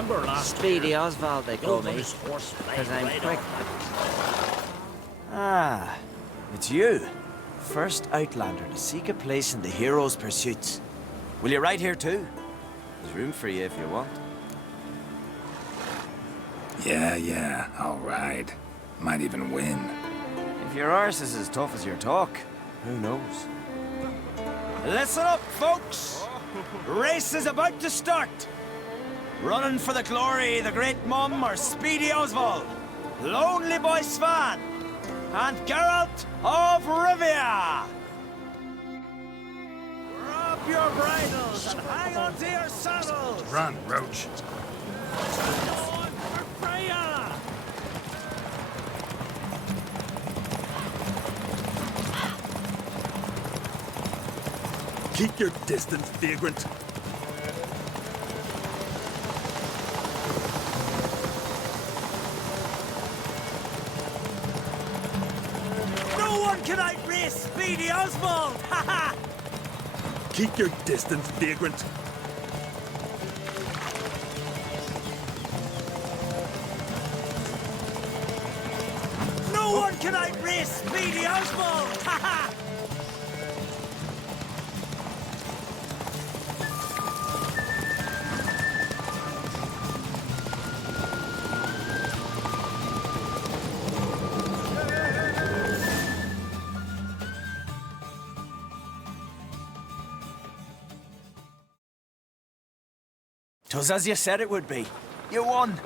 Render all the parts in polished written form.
Remember last Speedy year? Oswald, they call me, His horse because I'm right quick. Ah, it's you. First Outlander to seek a place in the hero's pursuits. Will you ride here too? There's room for you if you want. Yeah, all right. Might even win. If your arse is as tough as your talk, who knows? Listen up, folks! Race is about to start! Running for the glory, the Great Mum, or Speedy Oswald, Lonely Boy Svan, and Geralt of Rivia! Grab your bridles and hang on to your saddles! Run, Roach. On for Freya! Keep your distance, vagrant. No one can outrace Speedy Oswald! Ha ha! Keep your distance, vagrant. No one can outrace Speedy Oswald! Ha ha! Twas as you said it would be. You won.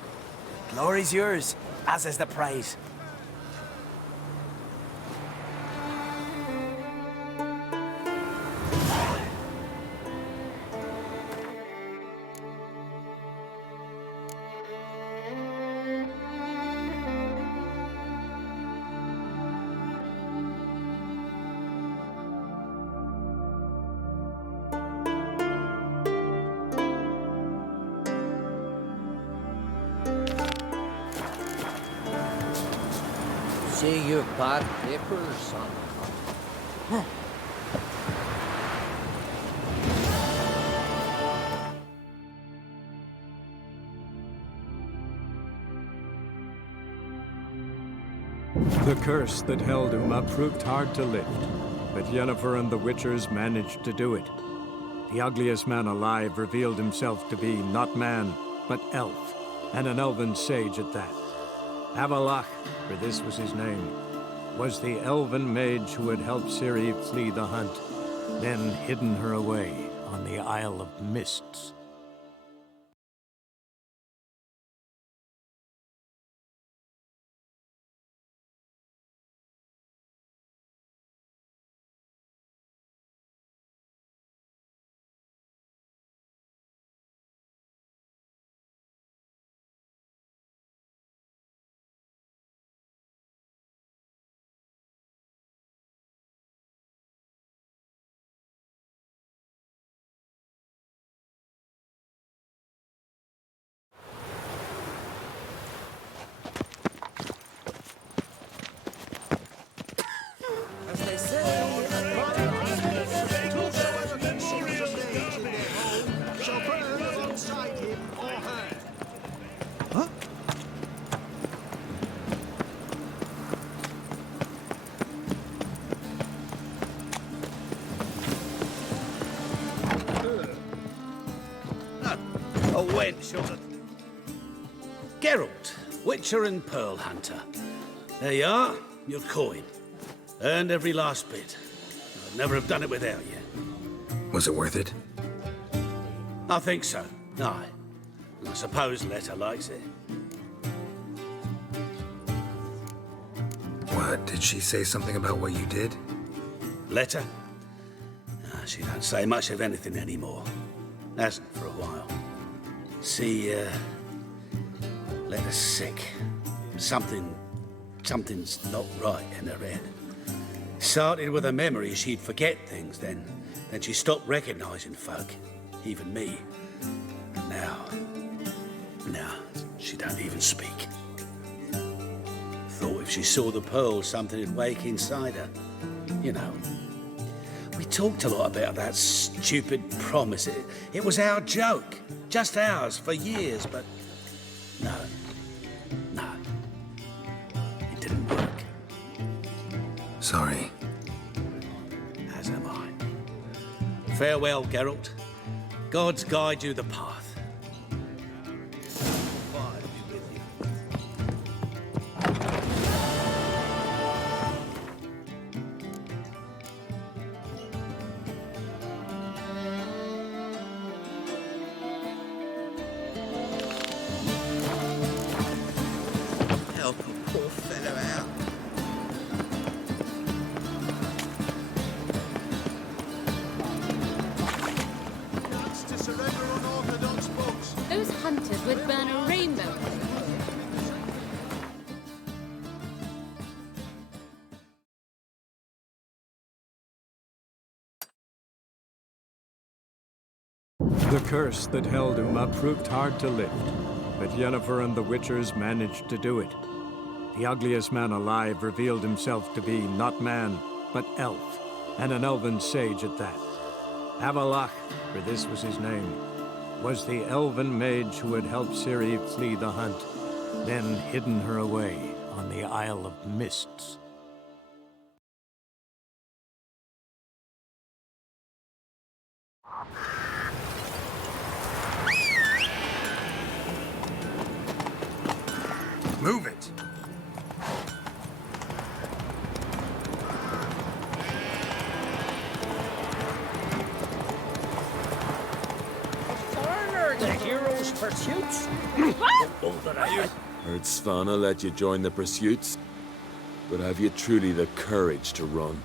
Glory's yours, as is the prize. See your bad papers, son. The curse that held Uma proved hard to lift, but Yennefer and the Witchers managed to do it. The ugliest man alive revealed himself to be not man, but elf, and an elven sage at that. Avalach, for this was his name, was the elven mage who had helped Ciri flee the hunt, then hidden her away on the Isle of Mists. A wench, wasn't it? Geralt, Witcher and Pearl Hunter. There you are, your coin. Earned every last bit. I'd never have done it without you. Was it worth it? I think so, aye. I suppose Letta likes it. What, did she say something about what you did? Letta? She don't say much of anything anymore. Hasn't for a while. See, Letta's sick. Something's not right in her head. Started with her memory, she'd forget things, then she stopped recognizing folk, even me. And now, she don't even speak. Thought if she saw the pearl, something would wake inside her. You know. We talked a lot about that stupid promise. It was our joke. Just ours for years, but no. It didn't work. Sorry. As am I. Farewell, Geralt. Gods guide you the path. Fire be with you. Help a poor fellow out. To surrender unorthodox folks. Those hunters would burn a rainbow. The curse that held Uma proved hard to lift, but Yennefer and the Witchers managed to do it. The ugliest man alive revealed himself to be not man, but elf, and an elven sage at that. Avalach, for this was his name, was the elven mage who had helped Ciri flee the hunt, then hidden her away on the Isle of Mists. Move it! Turner, the hero's pursuits. Heard Svanna let you join the pursuits, but have you truly the courage to run?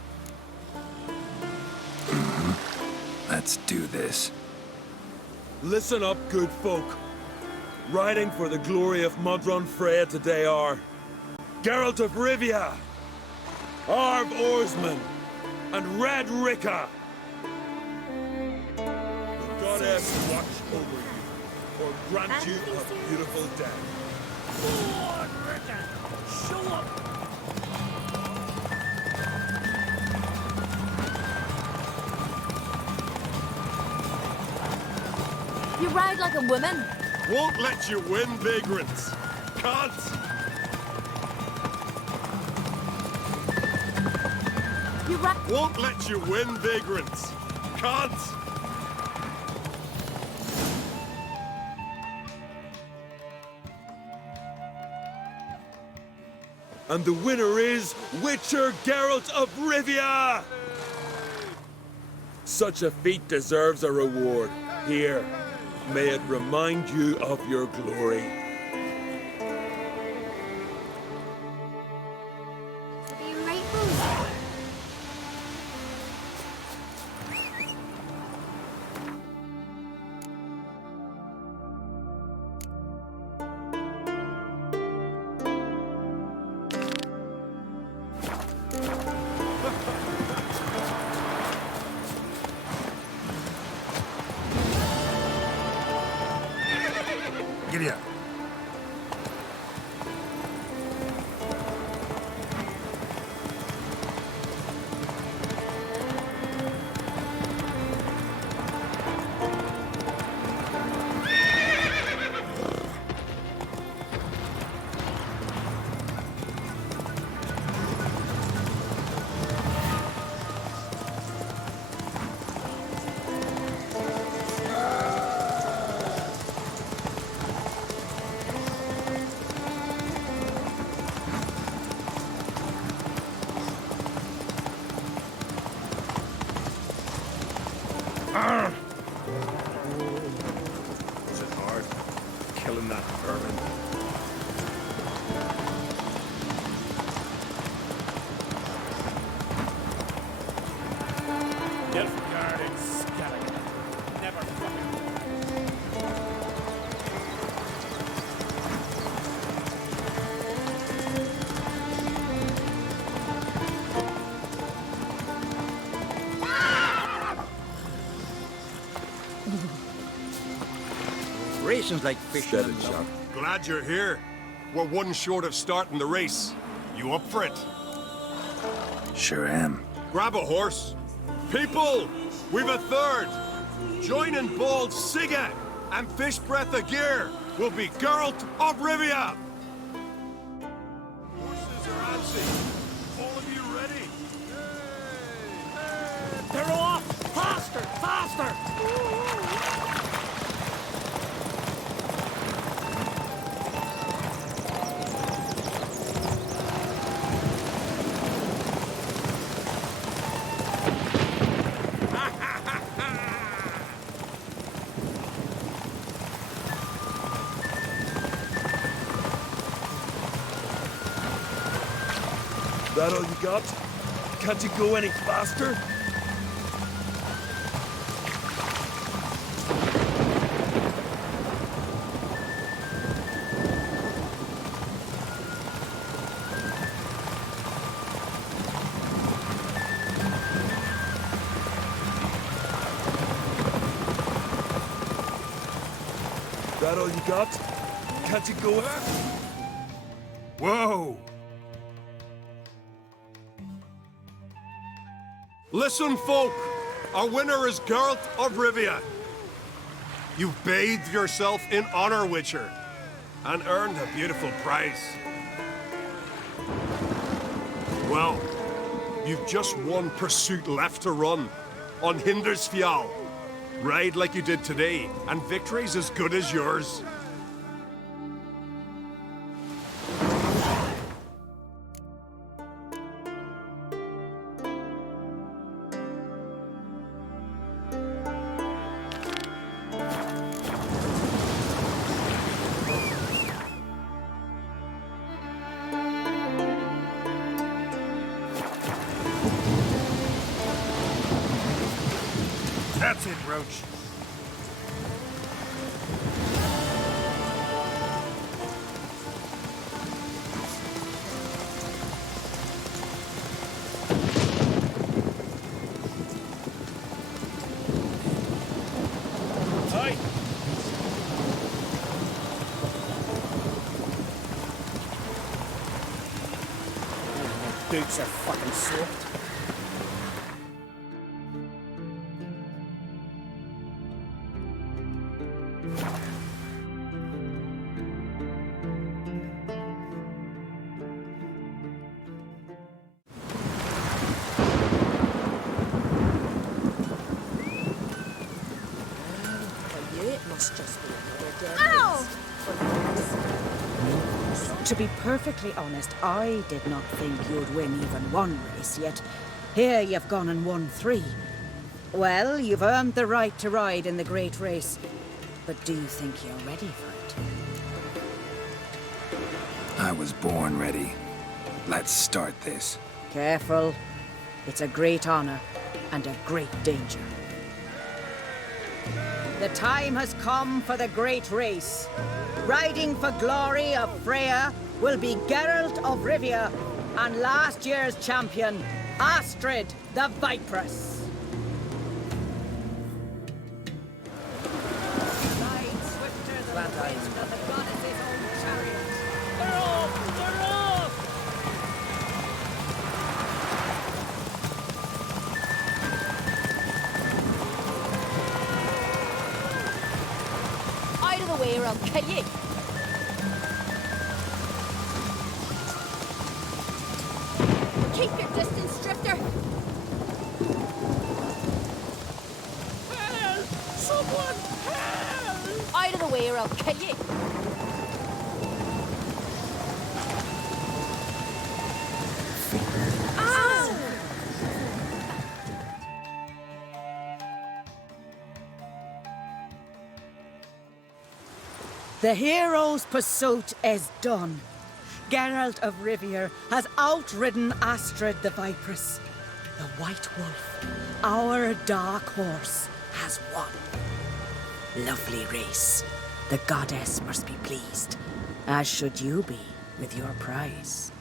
Let's do this. Listen up, good folk. Riding for the glory of Modron Freya today are Geralt of Rivia, Arv Oarsman, and Red Ricka. The goddess watch over you, or grant you a beautiful death. Show up. You ride like a woman. Won't let you win, vagrants. Can't. You ride. Won't let you win, vagrants. Can't. And the winner is Witcher Geralt of Rivia! Such a feat deserves a reward. Here, may it remind you of your glory. Giddy up. Is it hard? Killing that vermin. Nilfgaard skeleton. Never fucking. Racing's like fishing. Steady, in chap. love. Glad you're here. We're one short of starting the race. You up for it? Sure am. Grab a horse. People, we've a third. Join in Bald Siga. and fish breath of gear will be Geralt of Rivia! Horses are antsy. All of you ready? They're off! Faster! Faster! That all you got? Can't you go any faster? That all you got? Can't you go Whoa! Listen, folk! Our winner is Geralt of Rivia. You've bathed yourself in honor, Witcher, and earned a beautiful prize. Well, you've just one pursuit left to run on Hindersfjall. Ride like you did today, and victory's as good as yours. That's it, Roach. Aye. Boots are fucking soaked. To be perfectly honest, I did not think you'd win even one race yet. Here you've gone and won 3. Well, you've earned the right to ride in the great race. But do you think you're ready for it? I was born ready. Let's start this. Careful. It's a great honor and a great danger. The time has come for the great race. Riding for glory of Freya will be Geralt of Rivia and last year's champion, Astrid the Vipress. Ride swifter than the wind of the goddess's own chariot. They're off! They're off! Out of the way or I'll kill you. Keep your distance, Drifter. Help! Someone help! Out of the way or I'll kill you. Ow! The hero's pursuit is done. Geralt of Rivia has outridden Astrid the Vipress. The White Wolf, our dark horse, has won. Lovely race. The goddess must be pleased, as should you be with your prize.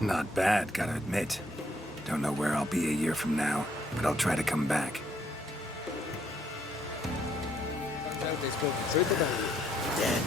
Not bad, gotta admit. Don't know where I'll be a year from now, but I'll try to come back. I doubt they spoke the truth about you. Dead.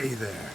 Hey there.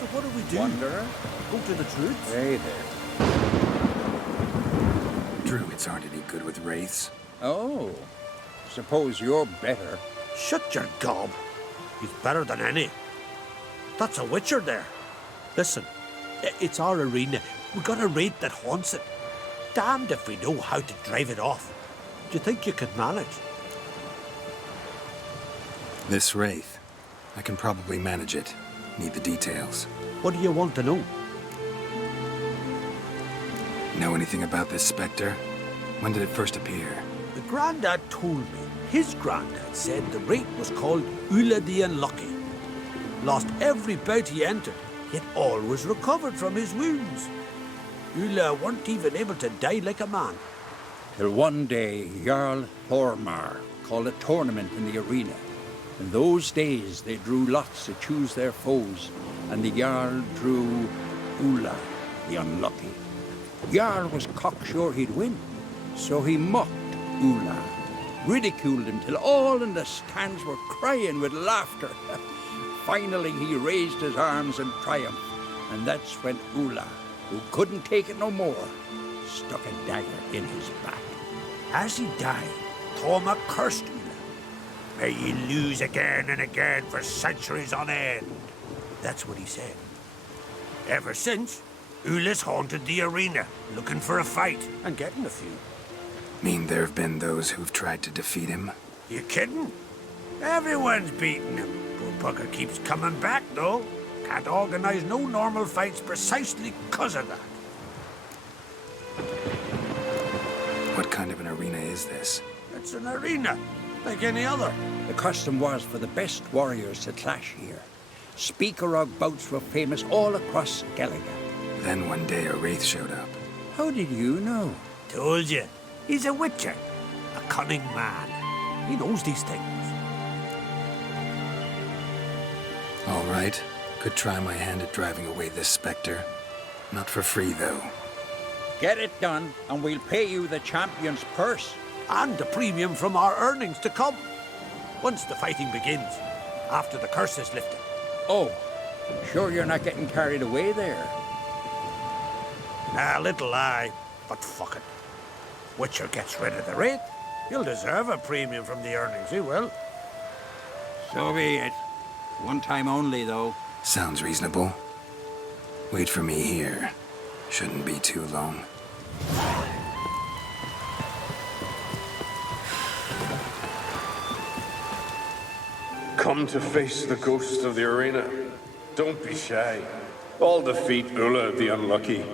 So what do we do? Wanderer? Go to the troops? Hey there. Druids aren't any good with wraiths. Oh. Suppose you're better. Shut your gob. He's better than any. That's a witcher there. Listen, it's our arena. We got a wraith that haunts it. Damned if we know how to drive it off. Do you think you could manage? This wraith. I can probably manage it. Need the details. What do you want to know? Know anything about this specter? When did it first appear? The Grandad told me his granddad said the wraith was called Ulla the Unlucky. Lost every bout he entered, yet always recovered from his wounds. Ulla weren't even able to die like a man. Till one day, Jarl Thormar called a tournament in the arena. In those days, they drew lots to choose their foes, and the Jarl drew Ulla, the Unlucky. Jarl was cocksure he'd win, so he mocked Ulla, ridiculed him till all in the stands were crying with laughter. Finally, he raised his arms in triumph, and that's when Ulla, who couldn't take it no more, stuck a dagger in his back. As he died, Thormar cursed Ulla. May ye lose again and again for centuries on end. That's what he said. Ever since, Ulla's haunted the arena, looking for a fight and getting a few. Mean there have been those who've tried to defeat him? You kidding? Everyone's beating him. Poor bugger keeps coming back, though. Can't organize no normal fights precisely 'cause of that. What kind of an arena is this? It's an arena, like any other. The custom was for the best warriors to clash here. Speakerog bouts were famous all across Gallagher. Then one day a wraith showed up. How did you know? Told you. He's a witcher. A cunning man. He knows these things. All right. Could try my hand at driving away this specter. Not for free, though. Get it done, and we'll pay you the champion's purse. And the premium from our earnings to come. Once the fighting begins. After the curse is lifted. Oh, sure you're not getting carried away there? A little lie, but fuck it. Witcher gets rid of the wraith. He'll deserve a premium from the earnings, he will. So be it. One time only, though. Sounds reasonable. Wait for me here. Shouldn't be too long. Come to face the ghost of the arena. Don't be shy. I'll defeat Ulla the Unlucky.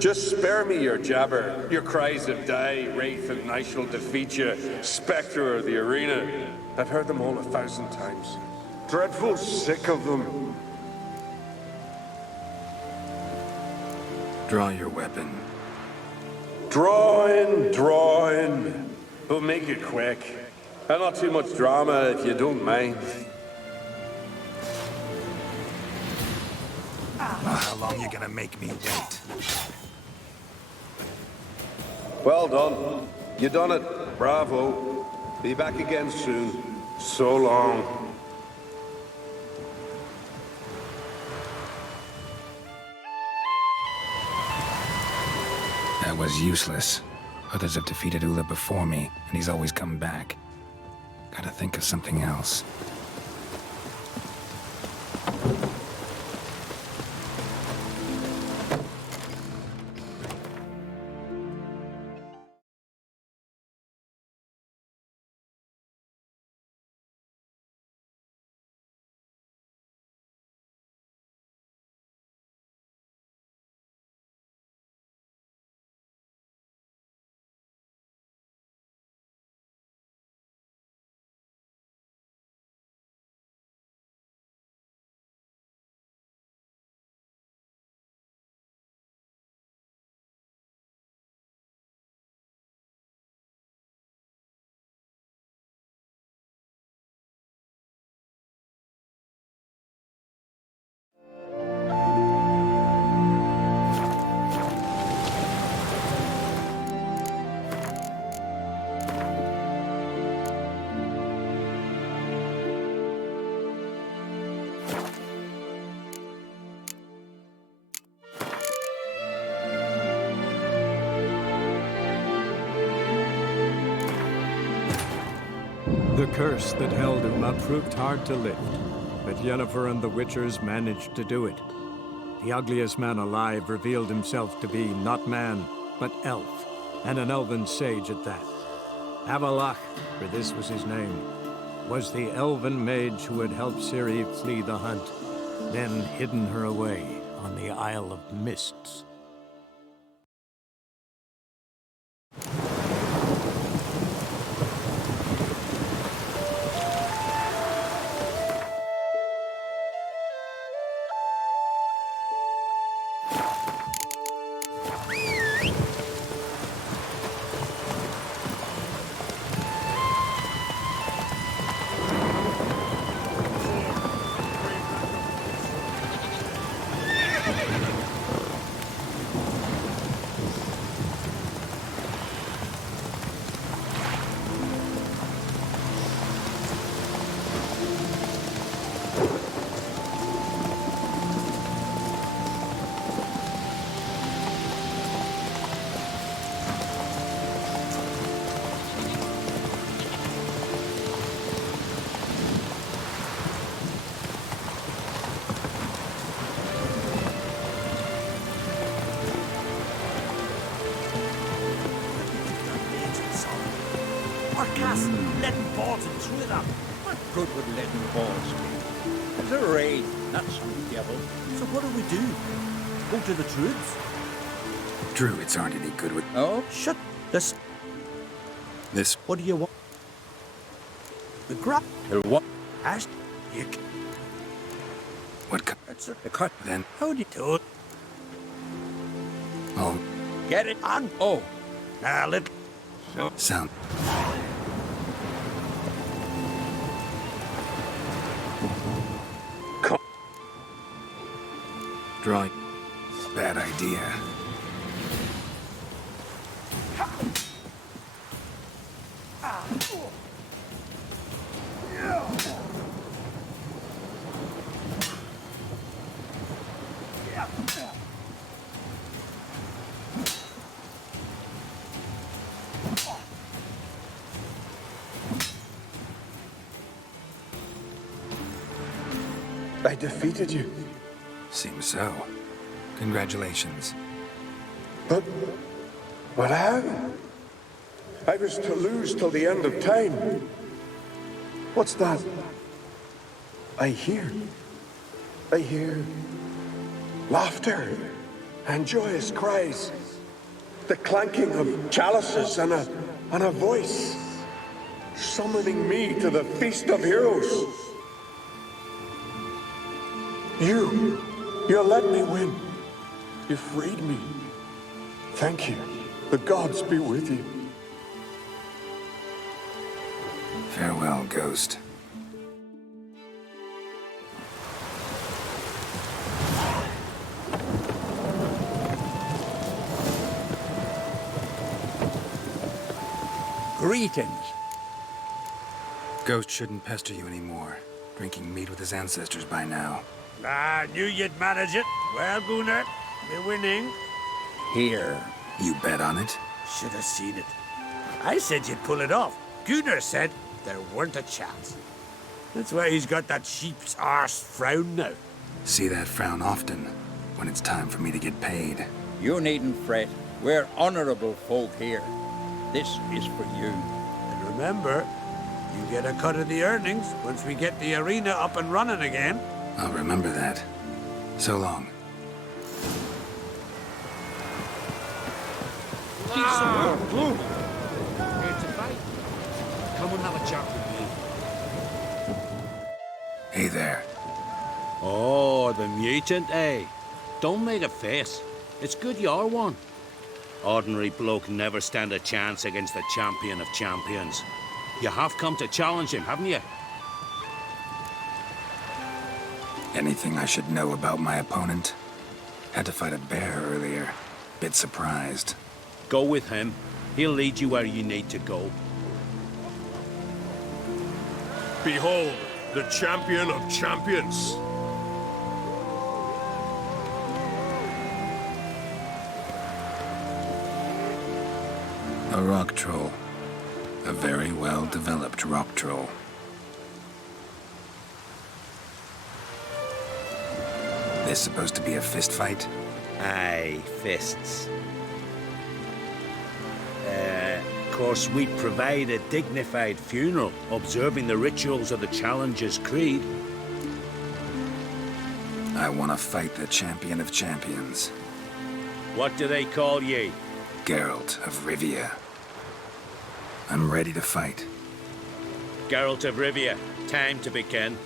Just spare me your jabber, your cries of die, wraith, and I shall defeat you, spectre of the arena. I've heard them all 1,000 times. Dreadful sick of them. Draw your weapon. Draw in. But make it quick. And not too much drama if you don't mind. How long you gonna make me wait? Well done. You done it. Bravo. Be back again soon. So long. was useless. Others have defeated Ula before me, and he's always come back. Gotta think of something else. The curse that held Uma proved hard to lift, but Yennefer and the Witchers managed to do it. The ugliest man alive revealed himself to be not man, but elf, and an elven sage at that. Avalach, for this was his name, was the elven mage who had helped Ciri flee the hunt, then hidden her away on the Isle of Mists. Letting balls and through them. What good would letting balls do? It's a raid, not some devil. So what do we do? Go to the Druids? Druids aren't any good with... Oh? Shut this. This... What do you want? The grab. What? Ash. You. What cut? That's it. The cut. Then... How do you do it? Oh, Get it? On. Oh. Now let. sound... Drawing. Bad idea. I defeated you. Seems so. Congratulations. But how? I was to lose till the end of time. What's that? I hear laughter and joyous cries. The clanking of chalices and a voice summoning me to the feast of heroes. You let me win. You freed me. Thank you. The gods be with you. Farewell, Ghost. Greetings. Ghost shouldn't pester you anymore. Drinking meat with his ancestors by now. I knew you'd manage it. Well, Gunnar, we're winning. Here, You bet on it? Should have seen it. I said you'd pull it off. Gunnar said there weren't a chance. That's why he's got that sheep's arse frown now. See that frown often, when it's time for me to get paid. You needn't fret. We're honorable folk here. This is for you. And remember, you get a cut of the earnings once we get the arena up and running again. I'll remember that. So long. Come and have a chat with me. Hey there. Oh, the mutant, eh? Don't make a face. It's good you're one. Ordinary bloke never stand a chance against the champion of champions. You have come to challenge him, haven't you? Anything I should know about my opponent? Had to fight a bear earlier. Bit surprised. Go with him. He'll lead you where you need to go. Behold, the champion of champions. A rock troll. A very well-developed rock troll. This supposed to be a fist fight? Aye, fists. Of course, we'd provide a dignified funeral, observing the rituals of the Challenger's Creed. I want to fight the champion of champions. What do they call ye? Geralt of Rivia. I'm ready to fight. Geralt of Rivia, time to begin.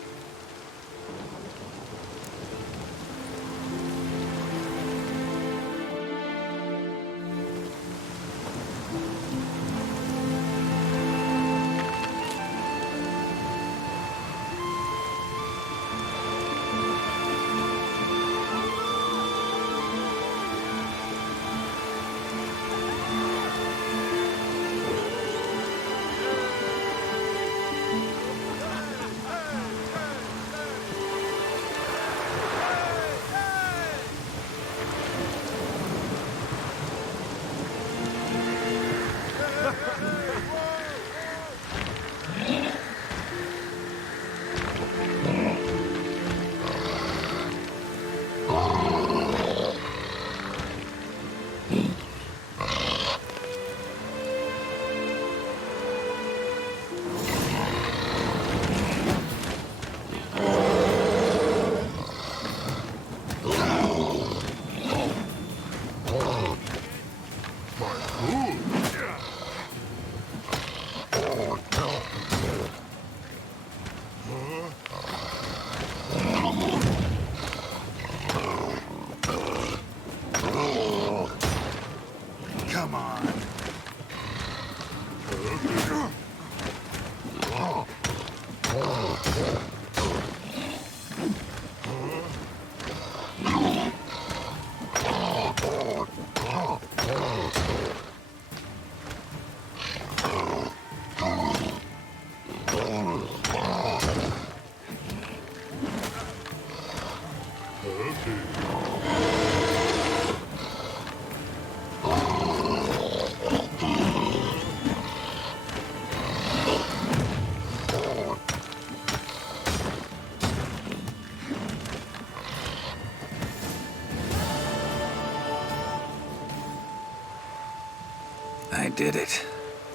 I did it.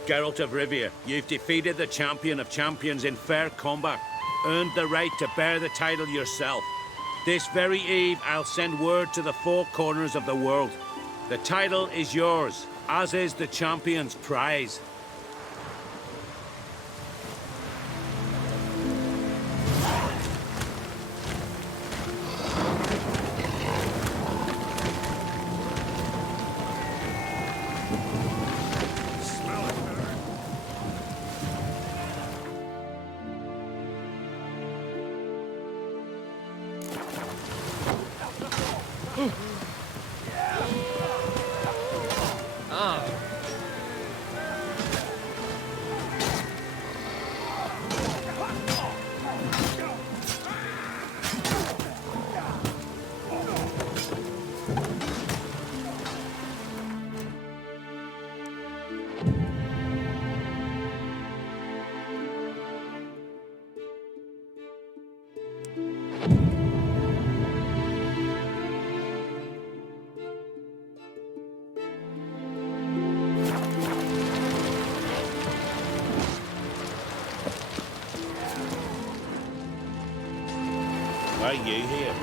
Geralt of Rivia, you've defeated the champion of champions in fair combat. Earned the right to bear the title yourself. This very eve, I'll send word to the four corners of the world. The title is yours, as is the champion's prize. Are you here?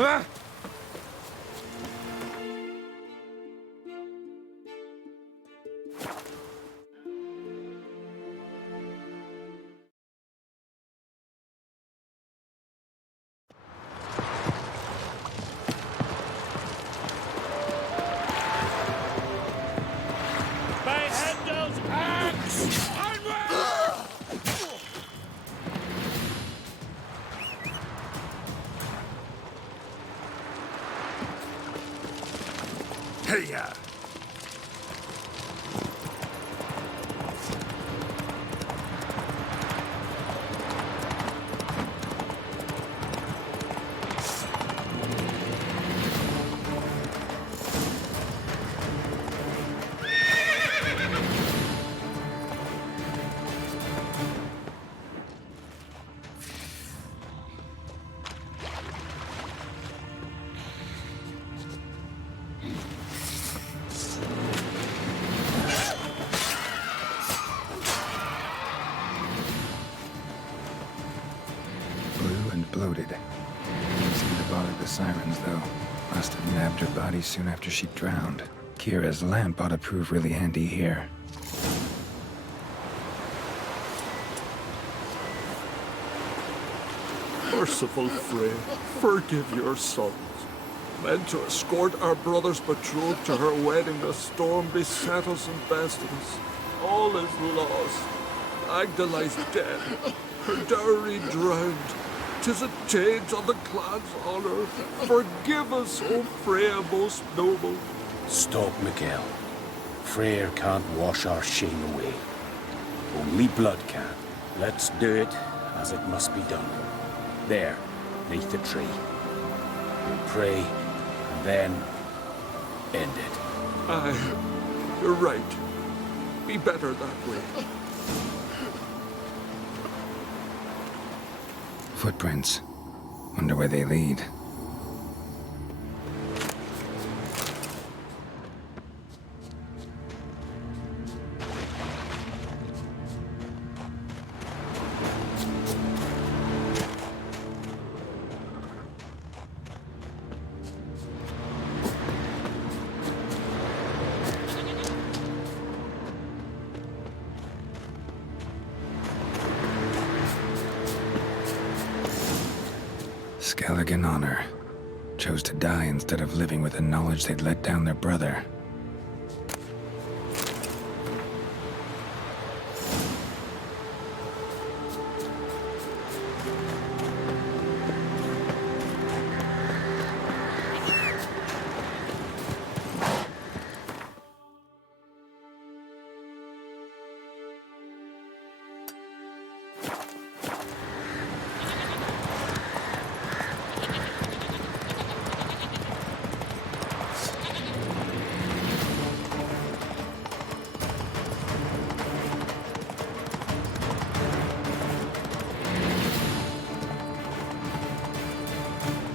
Ah! By Handel's axe! Hey-ya! Blue and bloated. Didn't seem to bother the sirens, though. Must have nabbed her body soon after she drowned. Kira's lamp ought to prove really handy here. Merciful Frey, forgive your sons. Meant to escort our brother's betrothed to her wedding, the storm beset us and bested us. All is lost. Agda lies dead, her dowry drowned. 'Tis a change on the clan's honor. Forgive us, O Freya most noble. Stop, Miguel. Freyr can't wash our shame away. Only blood can. Let's do it as it must be done. There, beneath the tree. We'll pray, and then end it. Aye, you're right. Be better that way. Footprints. Wonder where they lead. Skelligan honor. Chose to die instead of living with the knowledge they'd let down their brother.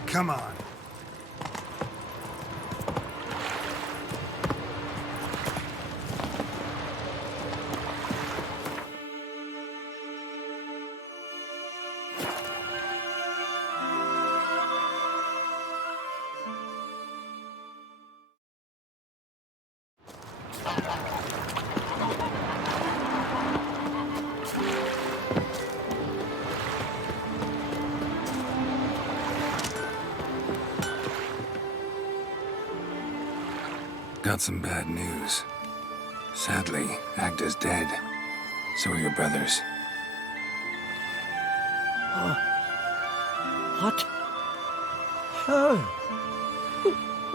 Come on. Got some bad news. Sadly, Agda's dead. So are your brothers. What? How?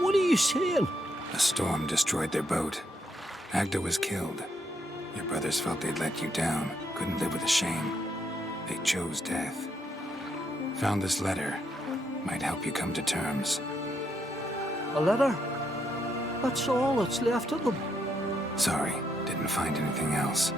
What are you saying? A storm destroyed their boat. Agda was killed. Your brothers felt they'd let you down, couldn't live with the shame. They chose death. Found this letter. Might help you come to terms. A letter? That's all that's left of them. Sorry, Didn't find anything else.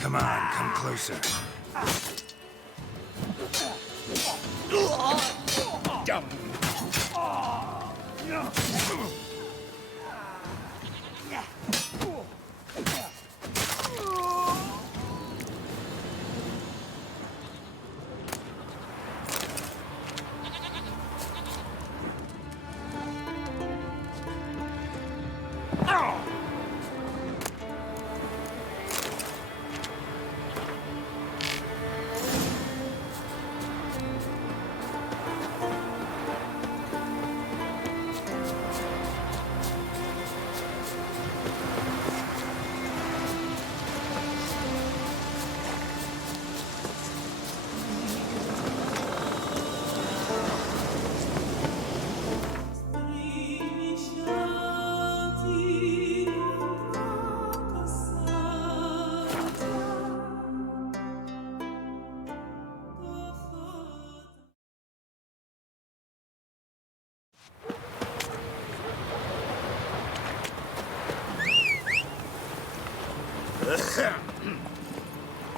Come on, come closer.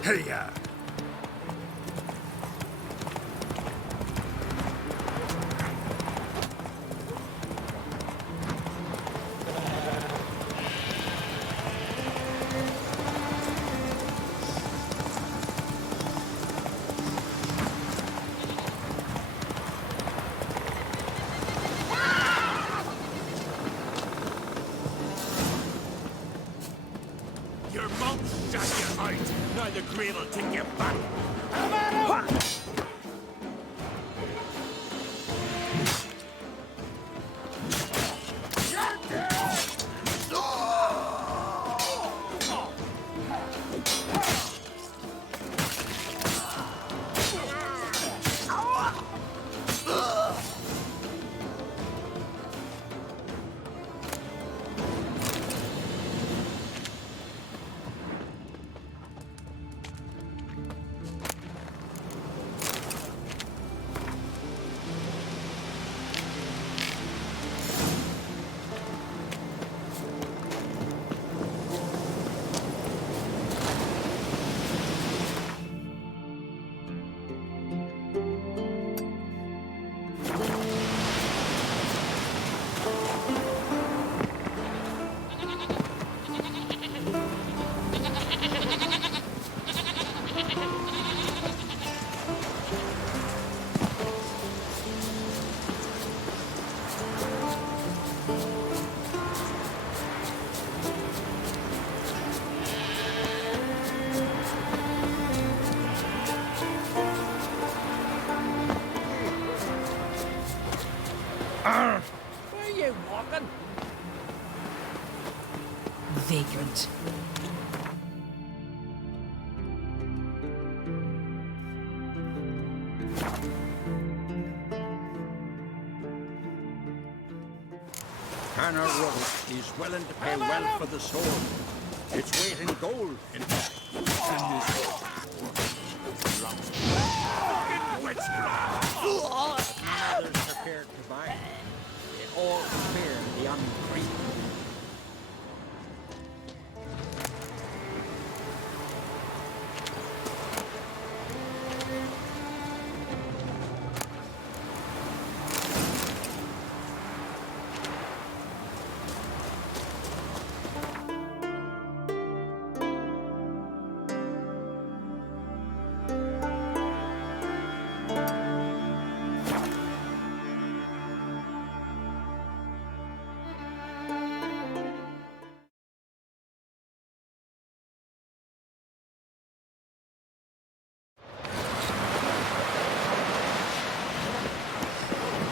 Hey-ya! Your mouth shut you out. Now the grave will take you back. Where are you walking? Vagrant. Tanner Road is willing to pay well for the sword. Its weight in gold, in fact. And this others prepared to buy. They all fear the unclean.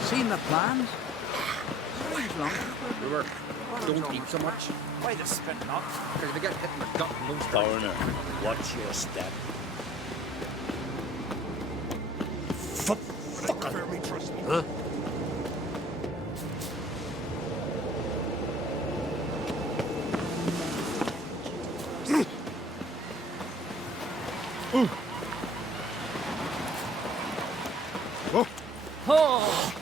Seen the plans? Remember, don't eat so much. Why the spitting up? Because if you get hit in the gut, no Foreigner, watch your step. Huh? Oh!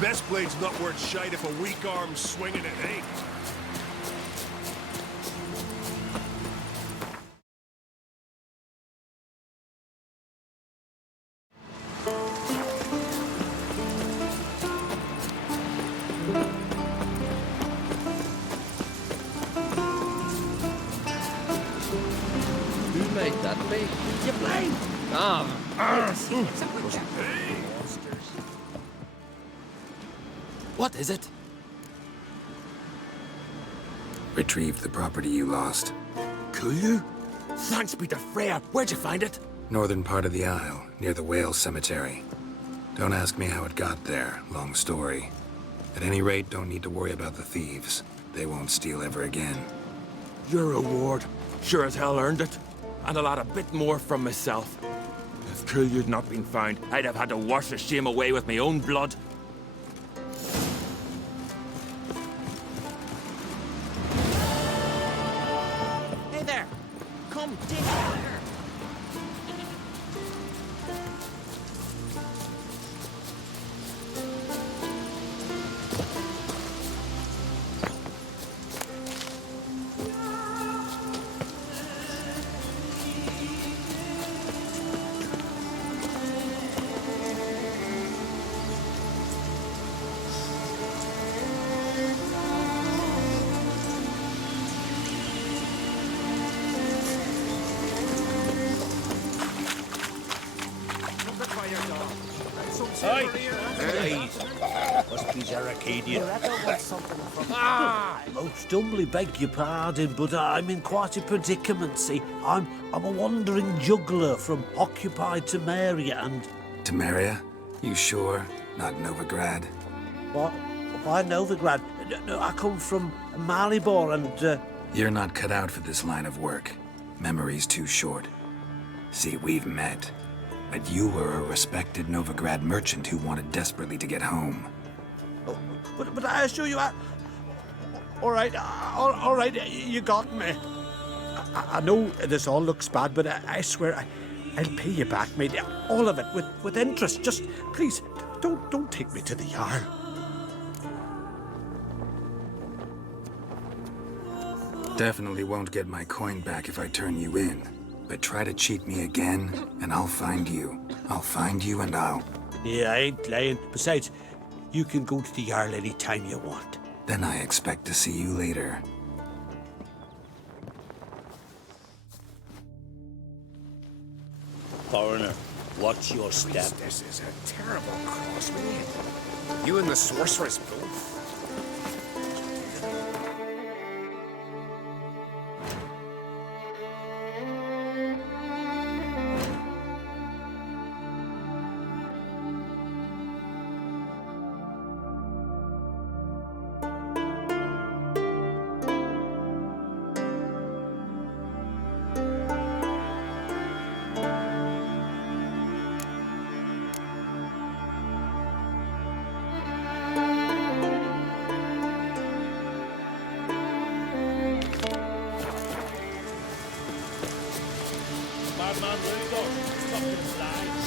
Best blade's not worth shite if a weak arm's swinging it, eh? Who made that bait? You blind? What is it? Retrieved the property you lost. Cool. Thanks be to Freya. Where'd you find it? Northern part of the Isle, near the whale cemetery. Don't ask me how it got there. Long story. At any rate, don't need to worry about the thieves. They won't steal ever again. Your reward sure as hell earned it. And I'll add a bit more from myself. If Coolio'd not been found, I'd have had to wash the shame away with my own blood. Hey there. Come, take it here. Must be Zaracadian. Most humbly beg your pardon, but I'm in quite a predicament, see. I'm a wandering juggler from occupied Temeria and... Temeria? You sure? Not Novigrad? What? Why Novigrad? No, I come from Maribor and... You're not cut out for this line of work. Memory's too short. See, we've met. But you were a respected Novigrad merchant who wanted desperately to get home. Oh, but I assure you, all right, you got me. I know this all looks bad, but I swear I'll pay you back, mate. All of it, with interest. Just, please, don't take me to the Jarl. Definitely won't get my coin back if I turn you in. But try to cheat me again, and I'll find you. I'll find you and I'll... Yeah, I ain't lying. Besides, you can go to the Jarl any time you want. Then I expect to see you later. Foreigner, watch your step. This is a terrible cross, man. You and the sorceress both. Madman Rudolph, fucking slides.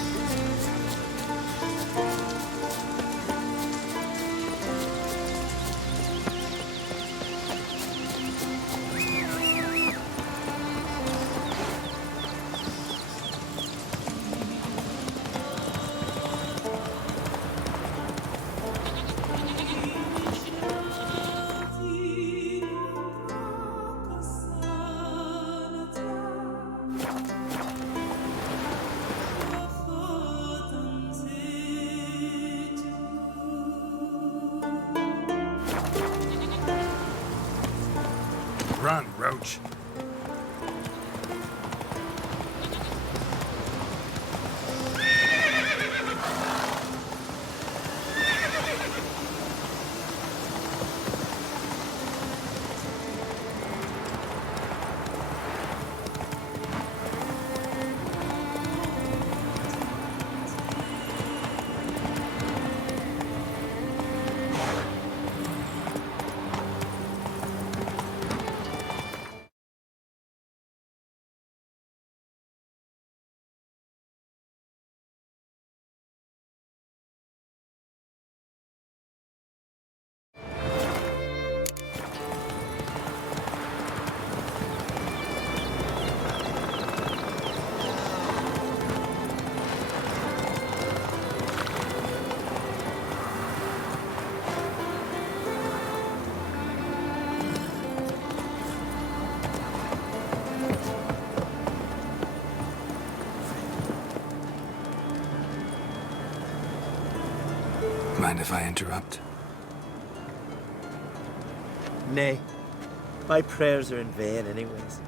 Run, Roach. Mind if I interrupt? Nay. My prayers are in vain anyways.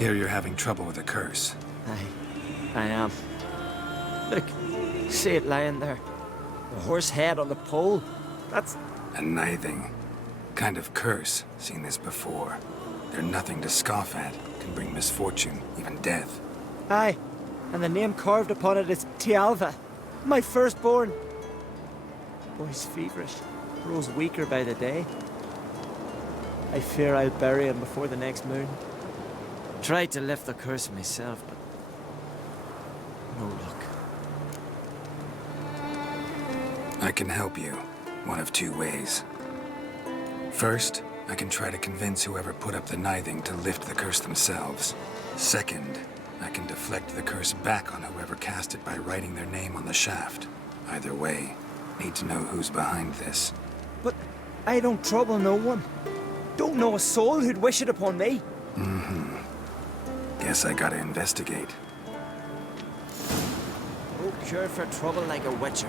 Here you're having trouble with a curse. I am. Look, see it lying there. The horse head on the pole. That's... A nithing. Kind of curse. Seen this before. They're nothing to scoff at. Can bring misfortune, even death. Aye. And the name carved upon it is Tialva, my firstborn. Boy's feverish, grows weaker by the day. I fear I'll bury him before the next moon. Tried to lift the curse myself, but no luck. I can help you, one of two ways. First, I can try to convince whoever put up the nithing to lift the curse themselves. Second, I can deflect the curse back on whoever cast it by writing their name on the shaft. Either way, need to know who's behind this. But I don't trouble no one. Don't know a soul who'd wish it upon me. Mm-hmm. Guess I gotta investigate. No cure for trouble like a witcher.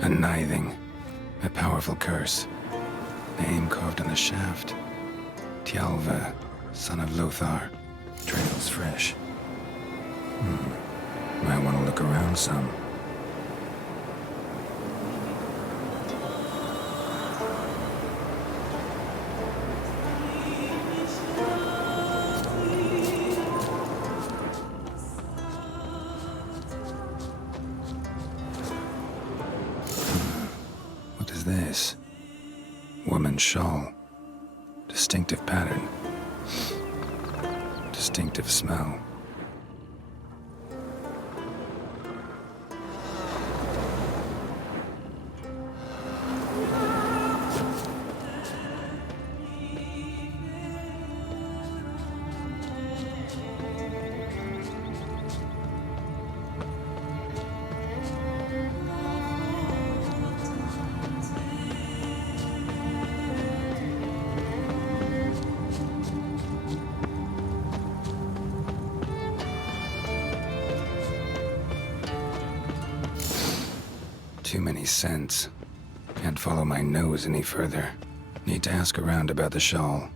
A nithing. A powerful curse. Name carved on the shaft. Tialva, son of Lothar. Trails fresh. Might want to look around some. What is this? Woman's shawl. Distinctive pattern. Distinctive smell. Too many scents. Can't follow my nose any further. Need to ask around about the shawl.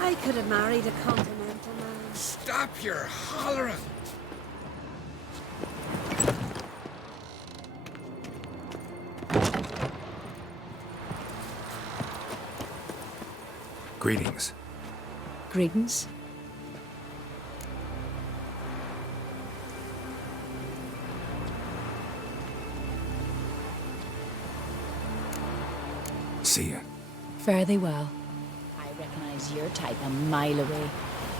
I could have married a continental man. Stop your hollering! Greetings. Greetings. See ya. Fare thee well. I recognize your type a mile away.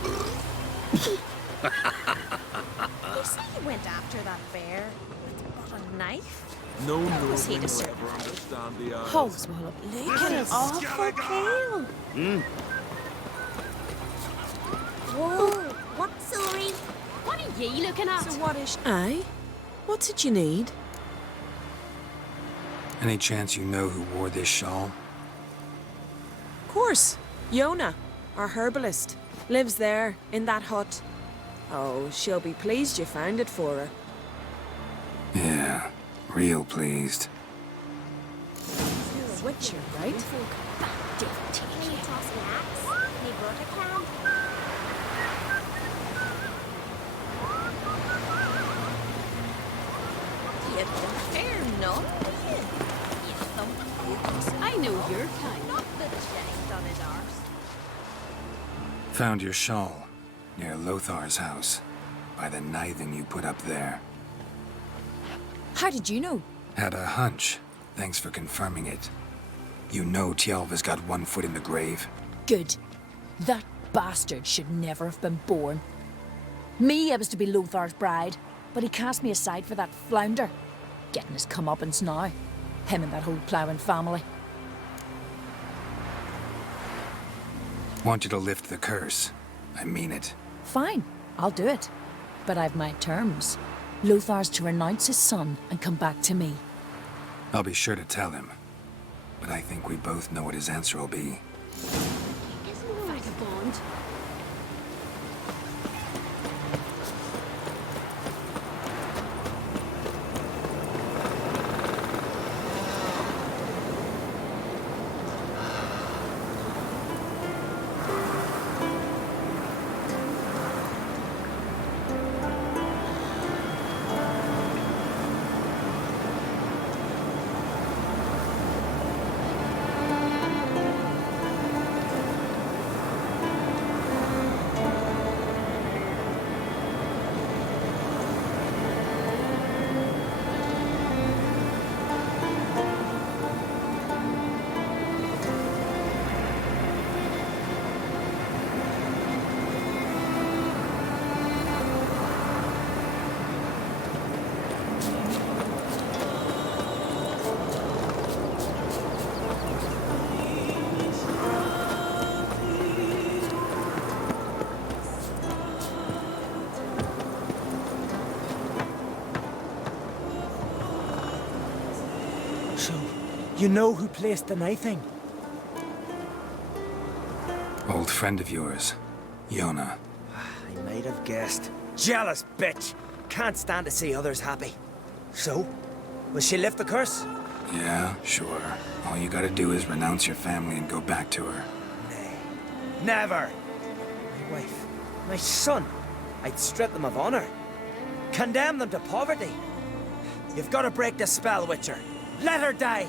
You say you went after that bear with what, a knife? No How was he Northerner to will ever survive? understand the eyes. Holswell, look at it, awful pale. Whoa, what's sorry? What are ye looking at? So what is... Aye? What's it you need? Any chance you know who wore this shawl? Course. Yona, our herbalist. Lives there, in that hut. Oh, she'll be pleased you found it for her. Yeah, real pleased. You're a witcher, right? Can you toss an axe? Any butter can? You don't care none, do you? You thump. I know your kind. Not that Jenny's done his arse. Found your shawl near Lothar's house by the knithing you put up there. How did you know? Had a hunch. Thanks for confirming it. You know Tjalva's got one foot in the grave. Good. That bastard should never have been born. Me, I was to be Lothar's bride, but he cast me aside for that flounder. Getting his comeuppance now. Him and that whole ploughing family. Want you to lift the curse. I mean it. Fine, I'll do it. But I've my terms. Lothar's to renounce his son and come back to me. I'll be sure to tell him. But I think we both know what his answer will be. Vagabond. So, you know who placed the knifing? Old friend of yours, Yona. I might have guessed. Jealous bitch! Can't stand to see others happy. So, will she lift the curse? Yeah, sure. All you gotta do is renounce your family and go back to her. Nay. Never! My wife, my son. I'd strip them of honor. Condemn them to poverty. You've got to break the spell, Witcher. Let her die!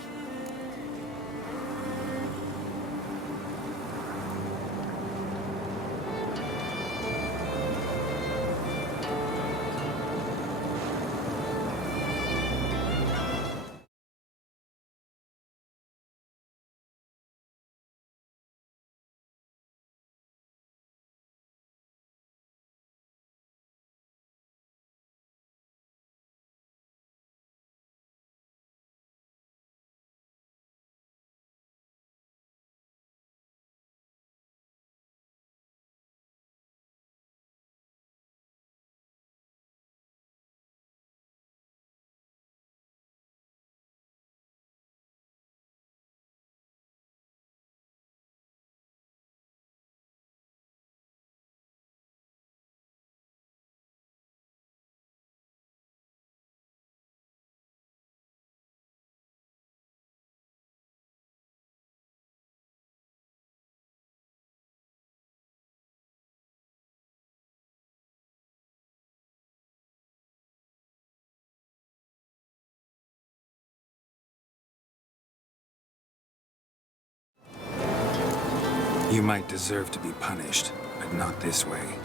You might deserve to be punished, but not this way.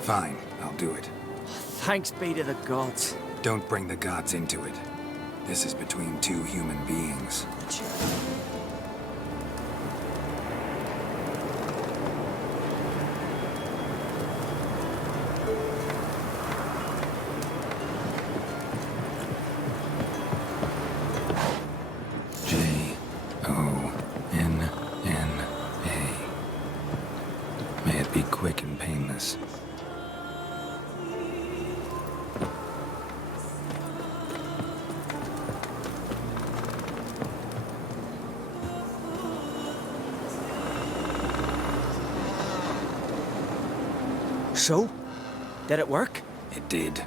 Fine, I'll do it. Thanks be to the gods. Don't bring the gods into it. This is between two human beings. Jonna. May it be quick and painless. So? Did it work? It did.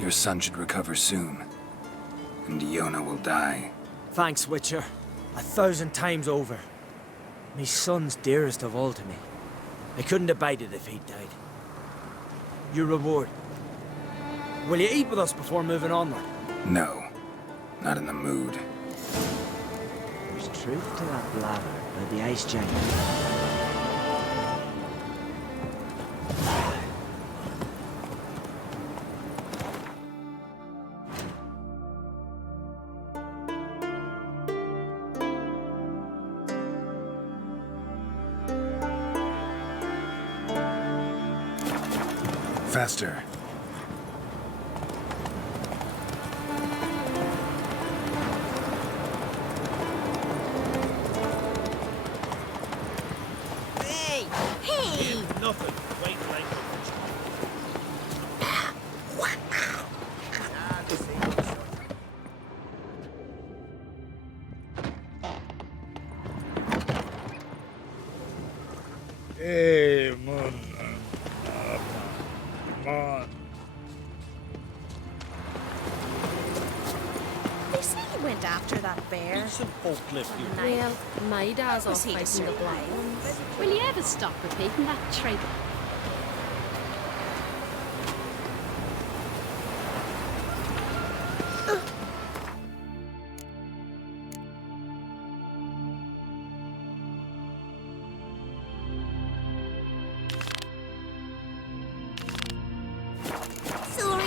Your son should recover soon. And Jonna will die. Thanks, Witcher. 1,000 times over. Me son's dearest of all to me. I couldn't abide it if he'd died. Your reward. Will you eat with us before moving onward? No. Not in the mood. There's truth to that blather by the ice giant. Faster. Hey! Hey! Nothing. Wait, wait. Hey, man. Man. They say he went after that bear. Some forklift you. Well, my dad's Was off he fighting the to black survive? ones. Will you ever stop repeating that trick? Sorry.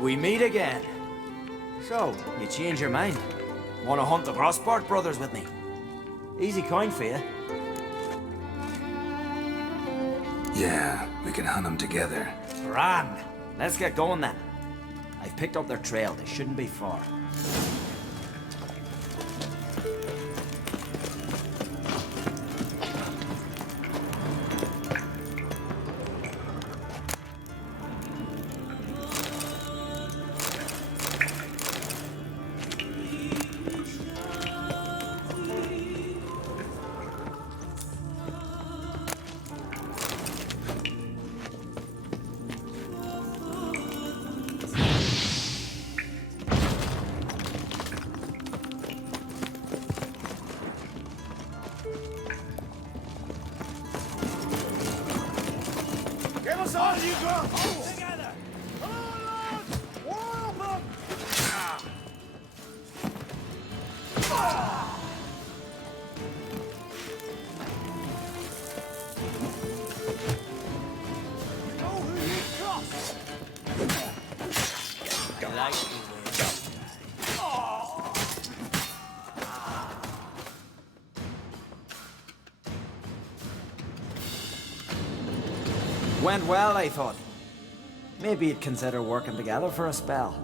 We meet again. So, you change your mind? Want to hunt the Crossport brothers with me? Easy coin for you. Yeah, we can hunt them together. Grand. Let's get going then. I've picked up their trail. They shouldn't be far. Give us all you got! Together! Come on, lads! Warm up! Know who you trust! Like Went well, I thought. Maybe you'd consider working together for a spell.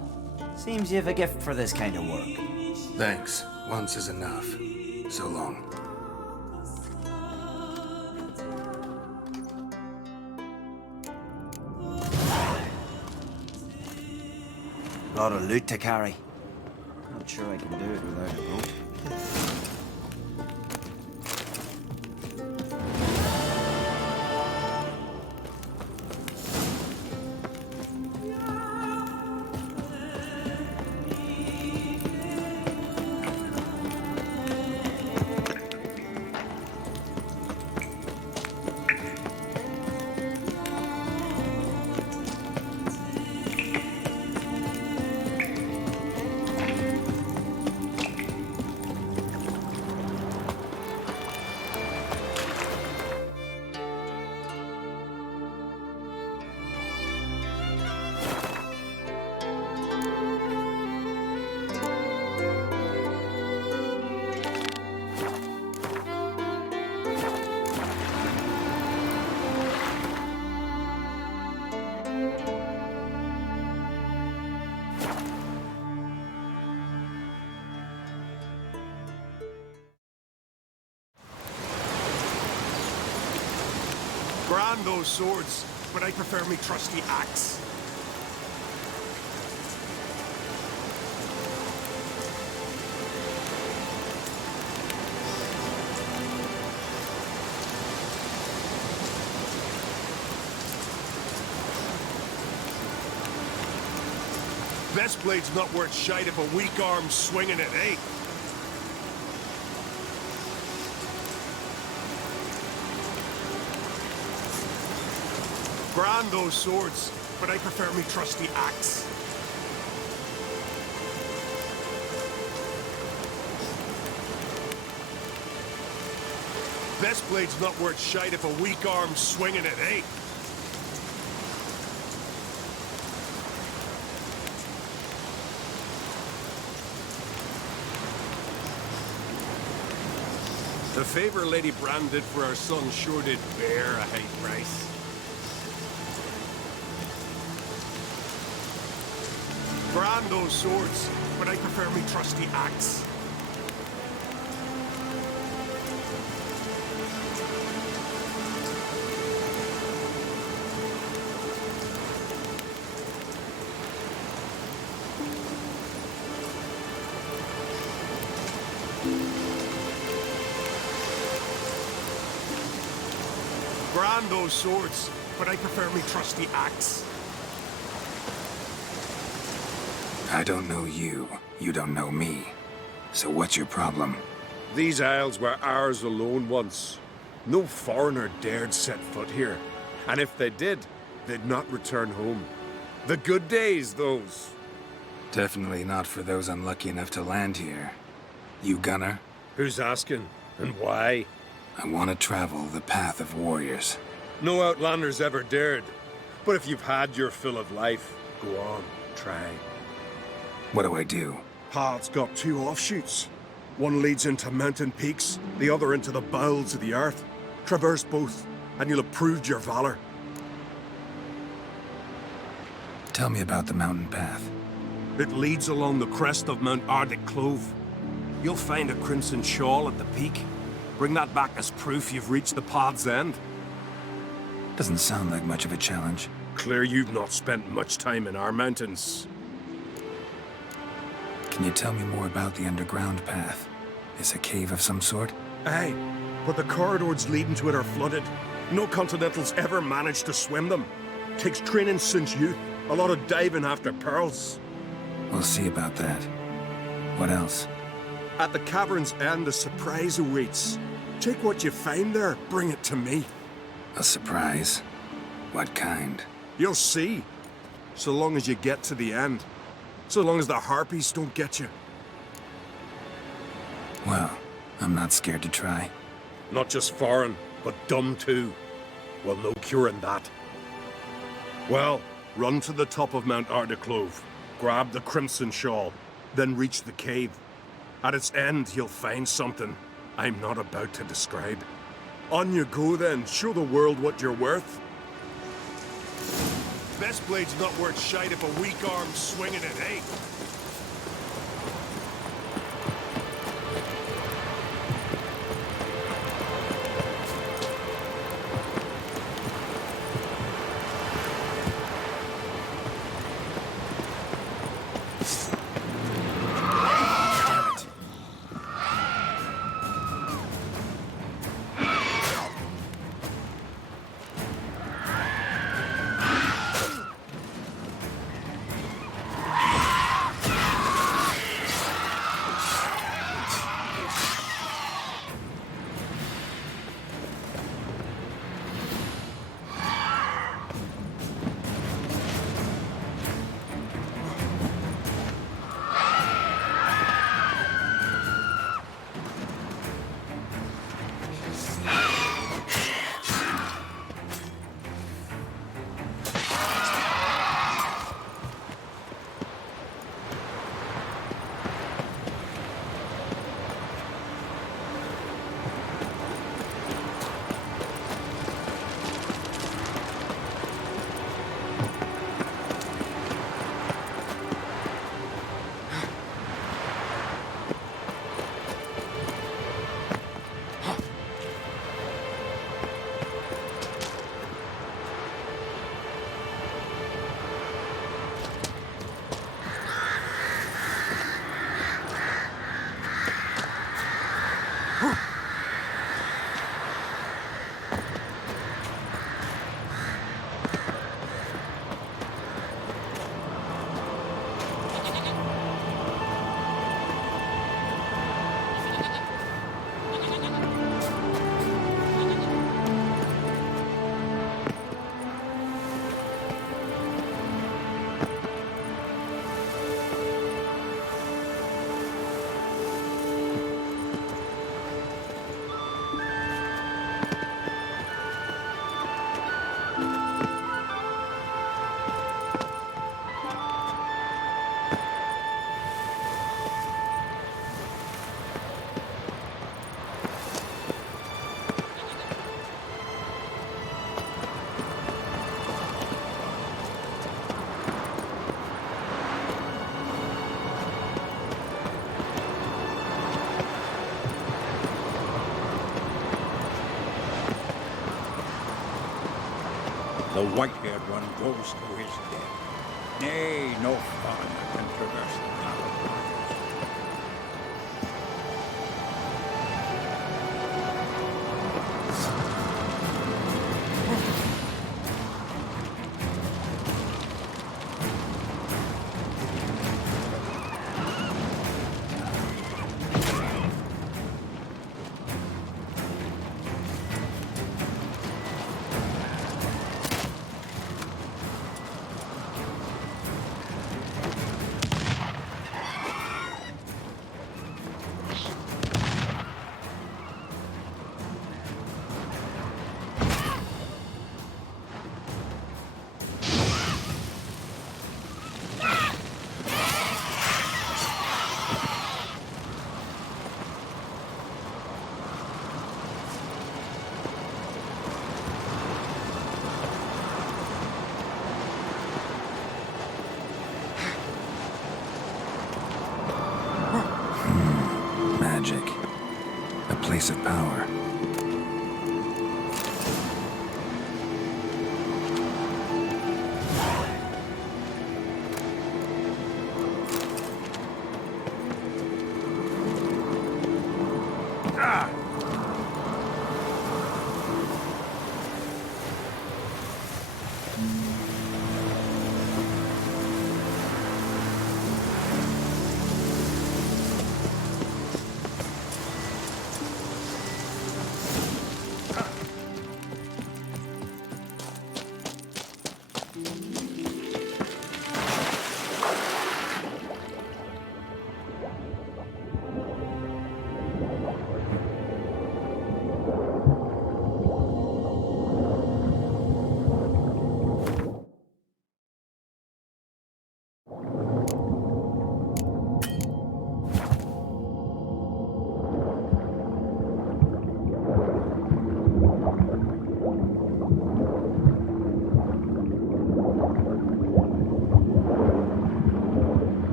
Seems you have a gift for this kind of work. Thanks. Once is enough. So long. Lot of loot to carry. Not sure I can do it without a rope. Grand those swords, but I prefer me trusty axe. Best blade's not worth shite if a weak arm's swinging it, eh? Grand those swords, but I prefer me trusty axe. Best blade's not worth shite if a weak arm's swinging it, eh? The favor Lady Brand did for our son sure did bear a high price. Grand those swords, but I prefer me trusty axe. Grand those swords, but I prefer me trusty axe. I don't know you. You don't know me. So what's your problem? These isles were ours alone once. No foreigner dared set foot here. And if they did, they'd not return home. The good days, those. Definitely not for those unlucky enough to land here. You gunner? Who's asking? And why? I want to travel the path of warriors. No outlanders ever dared. But if you've had your fill of life, go on. try. What do I do? Path's got two offshoots. One leads into mountain peaks, the other into the bowels of the earth. Traverse both, and you'll have proved your valor. Tell me about the mountain path. It leads along the crest of Mount Arctic Clove. You'll find a crimson shawl at the peak. Bring that back as proof you've reached the path's end. Doesn't sound like much of a challenge. Clear you've not spent much time in our mountains. Can you tell me more about the underground path? Is a cave of some sort? Aye, but the corridors leading to it are flooded. No Continentals ever managed to swim them. Takes training since youth. A lot of diving after pearls. We'll see about that. What else? At the cavern's end, a surprise awaits. Take what you find there, bring it to me. A surprise? What kind? You'll see. So long as you get to the end. So long as the harpies don't get you. Well, I'm not scared to try. Not just foreign, but dumb too. Well, no curing that. Well, run to the top of Mount Arctic Clove. Grab the crimson shawl. Then reach the cave. At its end, you'll find something I'm not about to describe. On you go then. Show the world what you're worth. Best blade's not worth shite if a weak arm's swinging it, eh? The white-haired one goes to his death. Nay, no foreigner can traverse the mountain waters. place of power.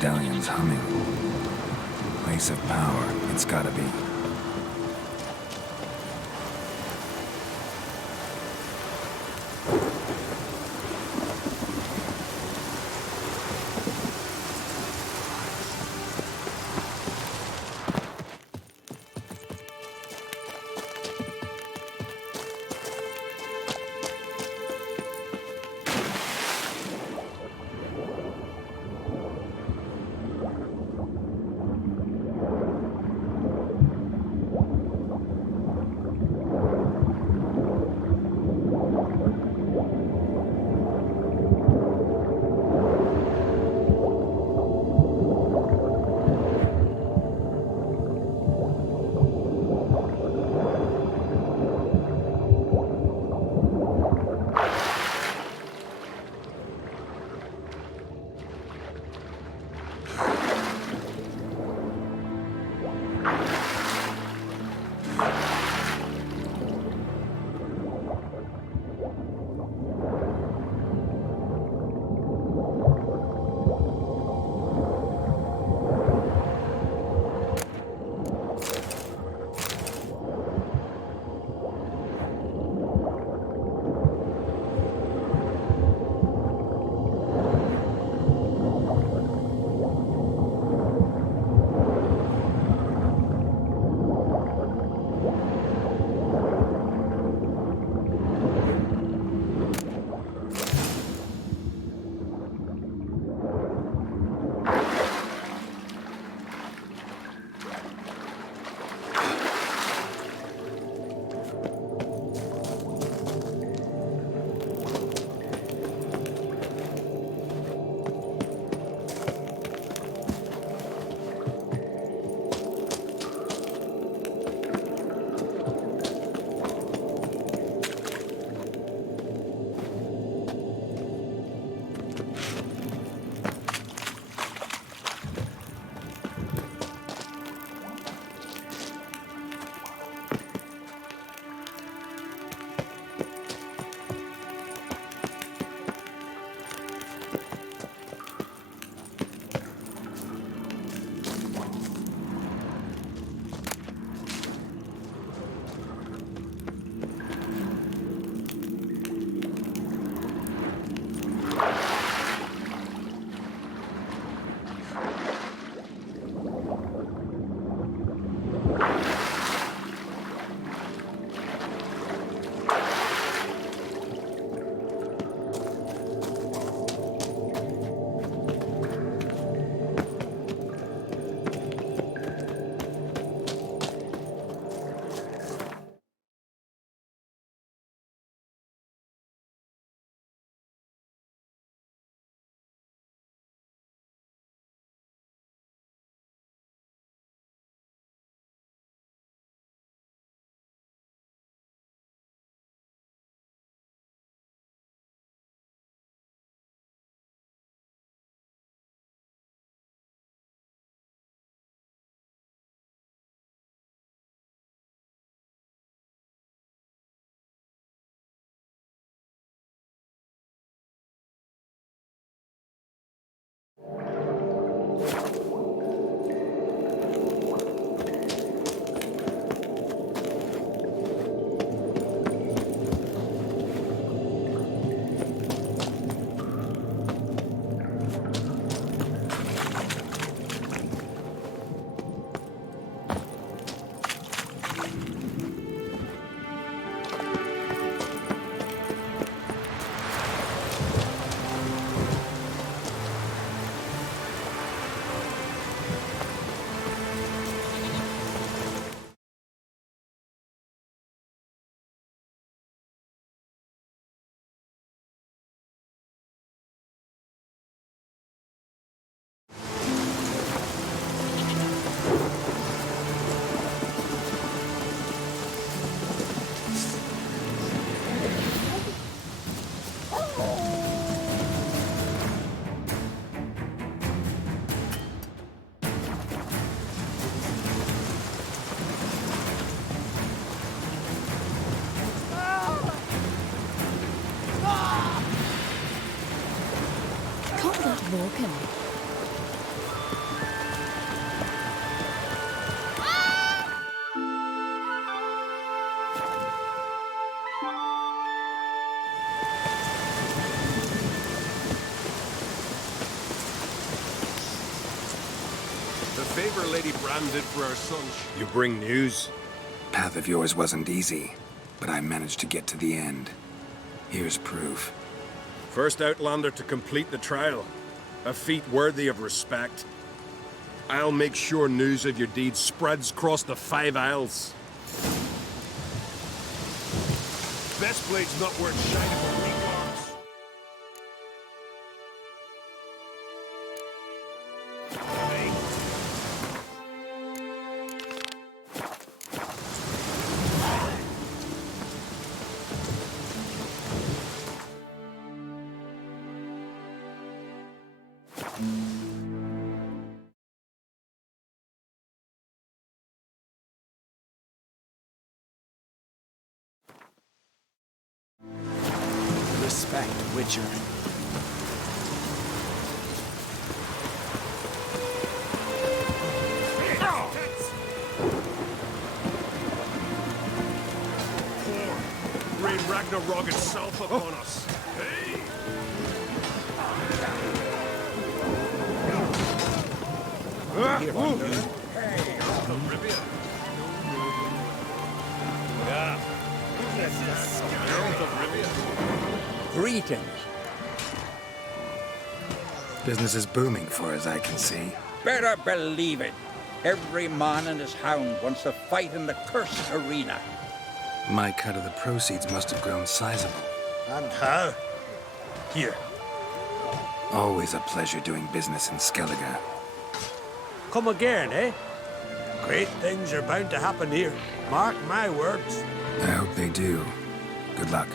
medallion's humming. Place of power, it's gotta be. The favor Lady Bran did for our son. You bring news? Path of yours wasn't easy, but I managed to get to the end. Here's proof. First Outlander to complete the trial. A feat worthy of respect. I'll make sure news of your deeds spreads across the 5 Isles. Best blade's not worth shining for weak arms. Respect, Witcher. Rain Ragnarok itself upon us. Hey! Greetings. Business is booming for as I can see. Better believe it. Every man and his hound wants to fight in the cursed arena. My cut of the proceeds must have grown sizable. And how? Here. Always a pleasure doing business in Skellige. Come again, eh? Great things are bound to happen here. Mark my words. I hope they do. Good luck.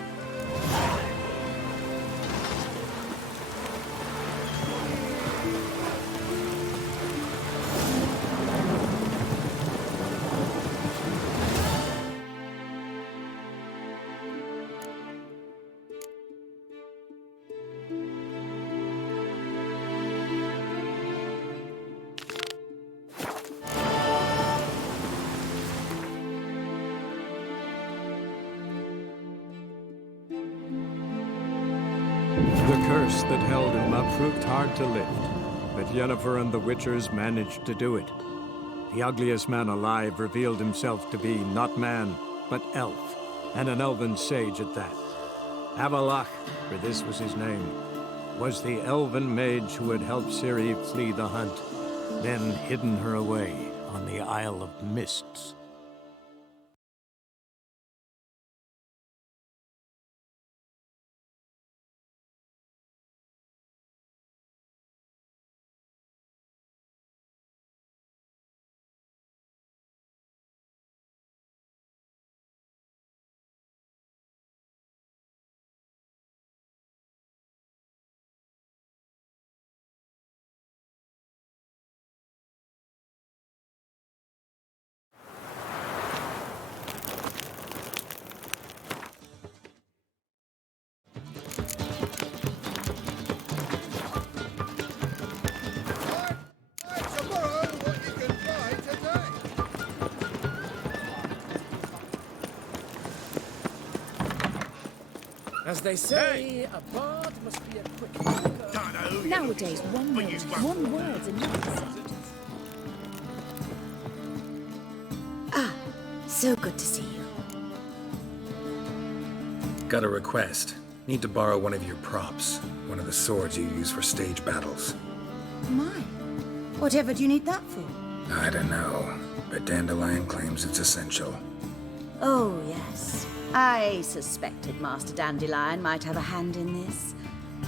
The curse that held him proved hard to lift, but Yennefer and the Witchers managed to do it. The ugliest man alive revealed himself to be not man, but elf, and an elven sage at that. Avalach, for this was his name, was the elven mage who had helped Ciri flee the hunt, then hidden her away on the Isle of Mists. As they say, a bard must be a quick talker. Nowadays, one word's enough. Ah, so good to see you. Got a request. Need to borrow one of your props. One of the swords you use for stage battles. My, whatever do you need that for? I don't know, but Dandelion claims it's essential. Oh, yes. I suspected Master Dandelion might have a hand in this.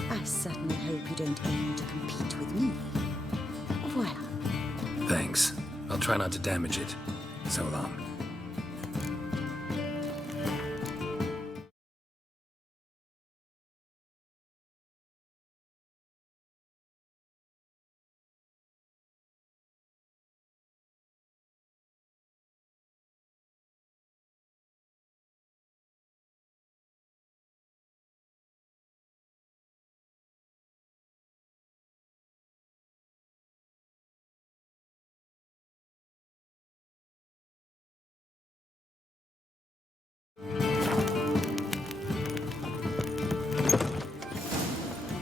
I certainly hope you don't aim to compete with me. Voila. Thanks. I'll try not to damage it. So long.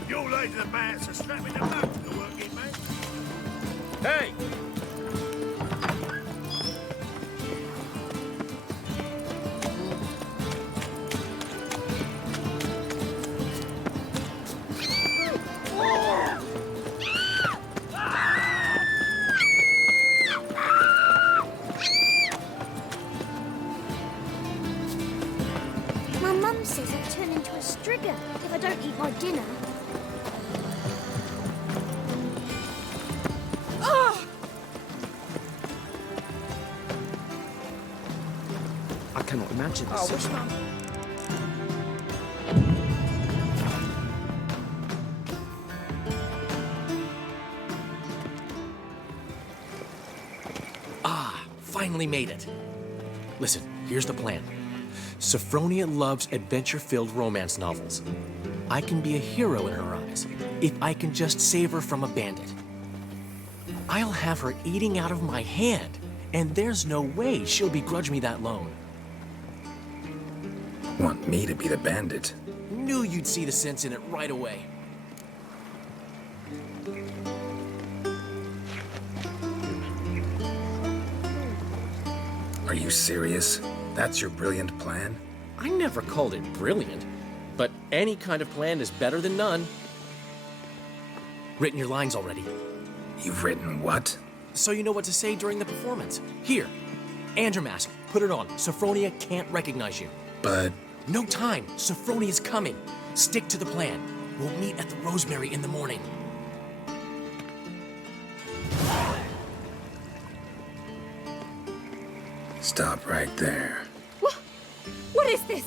You lay to the man, so strap me the back to the working man. Hey! dinner? I cannot imagine this. Finally made it. Listen, here's the plan. Sophronia loves adventure-filled romance novels. I can be a hero in her eyes if I can just save her from a bandit. I'll have her eating out of my hand, and there's no way she'll begrudge me that loan. Want me to be the bandit? Knew you'd see the sense in it right away. Are you serious? That's your brilliant plan? I never called it brilliant, but any kind of plan is better than none. Written your lines already. You've written what? So you know what to say during the performance. Here, and your mask. Put it on. Sophronia can't recognize you. But... No time. Sophronia's coming. Stick to the plan. We'll meet at the Rosemary in the morning. Stop right there. What is this?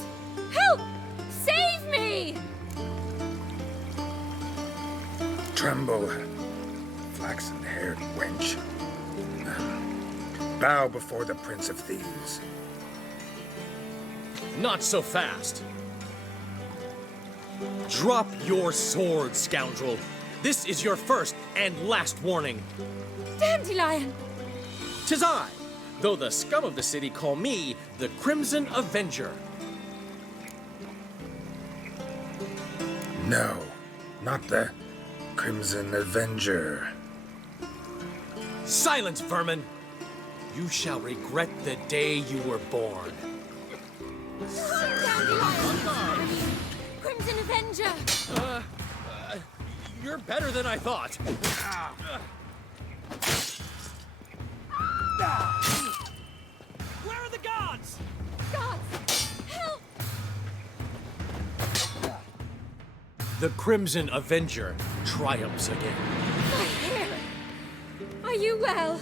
Help! Save me! Tremble, flaxen-haired wench. Bow before the Prince of Thieves. Not so fast. Drop your sword, scoundrel. This is your first and last warning. Dandelion! 'Tis I, though the scum of the city call me the Crimson Avenger. No, not the Crimson Avenger. Silence, vermin! You shall regret the day you were born. Dandelion! Crimson Avenger! You're better than I thought. Where are the gods? Gods! Help! The Crimson Avenger triumphs again. My hair! Are you well?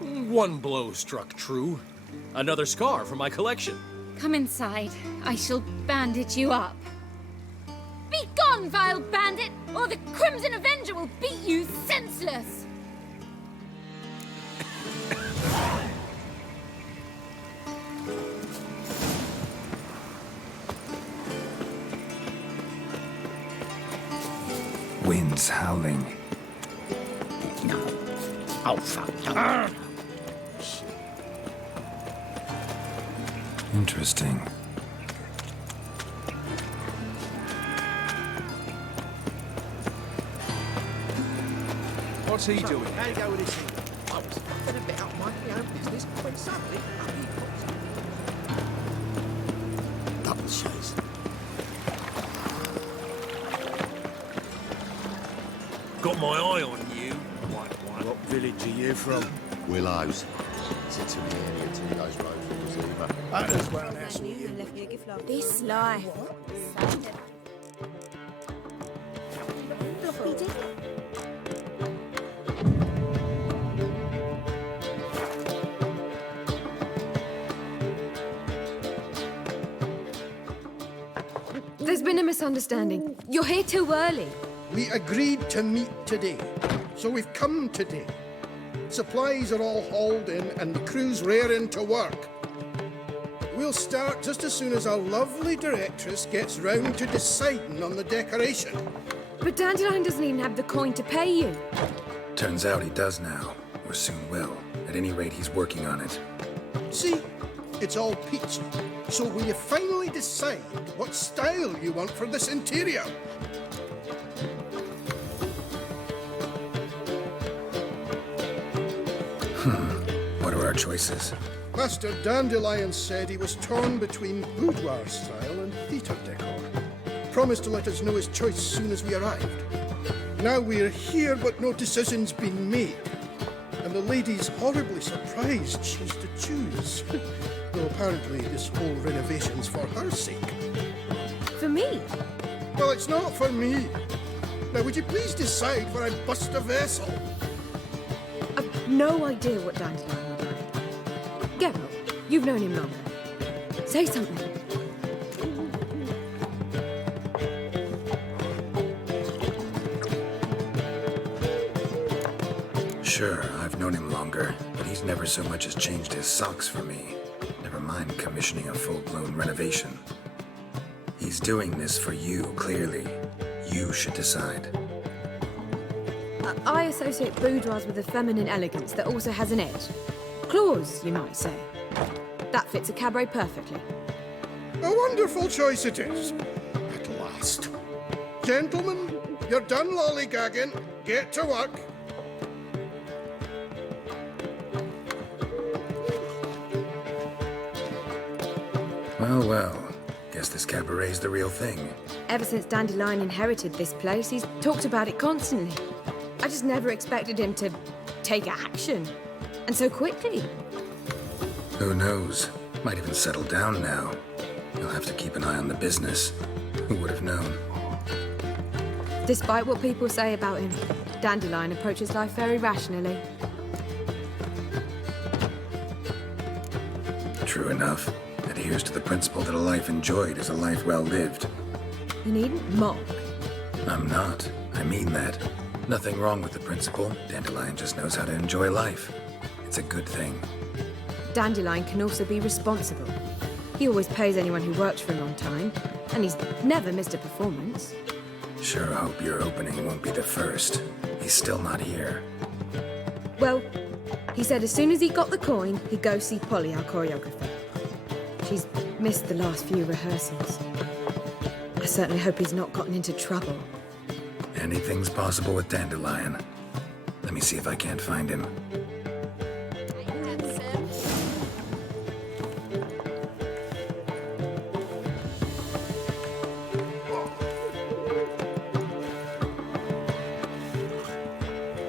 One blow struck true. Another scar from my collection. Come inside. I shall bandage you up. Be gone, vile bandit, or the Crimson Avenger will beat you senseless! Wind's howling. No. Oh, fuck. Interesting. What's he doing? How you go with this thing? I was fucking about minding my own business when suddenly up he comes. Double shows. Got my eye on you. What village are you from? Willows. Sits in the area till he goes road for Zima. That as well, that's all you. This life. There's been a misunderstanding. You're here too early. We agreed to meet today, so we've come today. Supplies are all hauled in and the crew's raring to work. We'll start just as soon as our lovely directress gets round to deciding on the decoration. But Dandelion doesn't even have the coin to pay you. Turns out he does now, or soon will. At any rate, he's working on it. See? It's all peachy. So will you finally decide what style you want for this interior? What are our choices? Master Dandelion said he was torn between boudoir style and theatre decor. Promised to let us know his choice as soon as we arrived. Now we're here, but no decision's been made. And the lady's horribly surprised she's to choose. Though apparently this whole renovation's for her sake. For me? Well, it's not for me. Now, would you please decide where I bust a vessel? I've no idea what Dandelion would like. Geralt, you've known him longer. Say something. Sure, I've known him longer, but he's never so much as changed his socks for me. Never mind commissioning a full-blown renovation. He's doing this for you, clearly. You should decide. I associate boudoirs with a feminine elegance that also has an edge. Claws, you might say. That fits a cabaret perfectly. A wonderful choice it is. At last. Gentlemen, you're done lollygagging. Get to work. Well, well. Guess this cabaret's the real thing. Ever since Dandelion inherited this place, he's talked about it constantly. I just never expected him to take action. And so quickly. Who knows? Might even settle down now. You'll have to keep an eye on the business. Who would have known? Despite what people say about him, Dandelion approaches life very rationally. True enough. Adheres to the principle that a life enjoyed is a life well lived. You needn't mock. I'm not. I mean that. Nothing wrong with the principle. Dandelion just knows how to enjoy life. It's a good thing. Dandelion can also be responsible. He always pays anyone who works for him on time, and he's never missed a performance. Sure hope your opening won't be the first. He's still not here. Well, he said as soon as he got the coin, he'd go see Polly, our choreographer. She's missed the last few rehearsals. I certainly hope he's not gotten into trouble. Anything's possible with Dandelion. Let me see if I can't find him.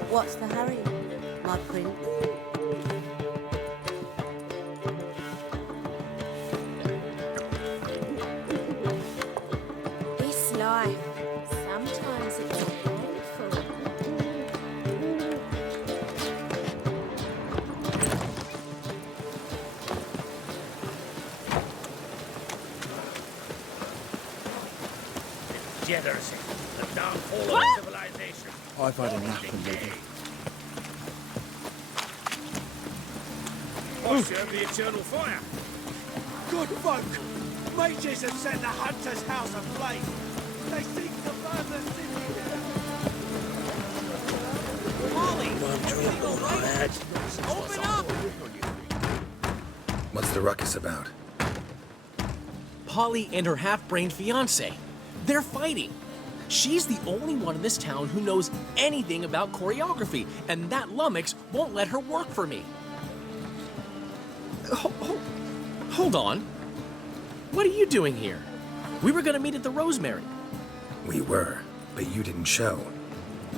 What's the hurry, my prince? This life, sometimes it's painful. Jitters, the downfall of civilization. I've had enough of living. I serve the eternal fire. Good folk, mages have set the hunter's house aflame. They seek to burn the city. Molly, everything all right? Open up! What's the ruckus about? Polly and her half-brained fiancé. They're fighting. She's the only one in this town who knows anything about choreography, and that lummox won't let her work for me. Hold on. What are you doing here? We were gonna meet at the Rosemary. We were, but you didn't show.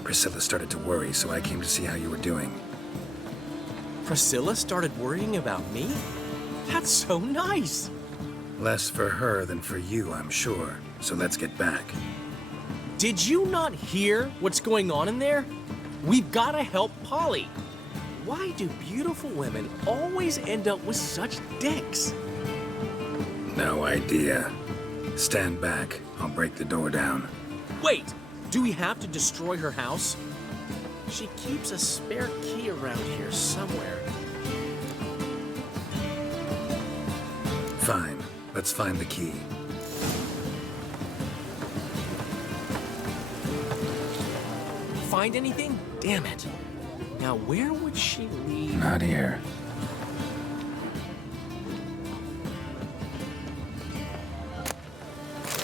Priscilla started to worry, so I came to see how you were doing. Priscilla started worrying about me? That's so nice. Less for her than for you, I'm sure. So let's get back. Did you not hear what's going on in there? We've got to help Polly. Why do beautiful women always end up with such dicks? No idea. Stand back. I'll break the door down. Wait, do we have to destroy her house? She keeps a spare key around here somewhere. Fine. Let's find the key. Find anything? Damn it. Now, where would she leave? Not here.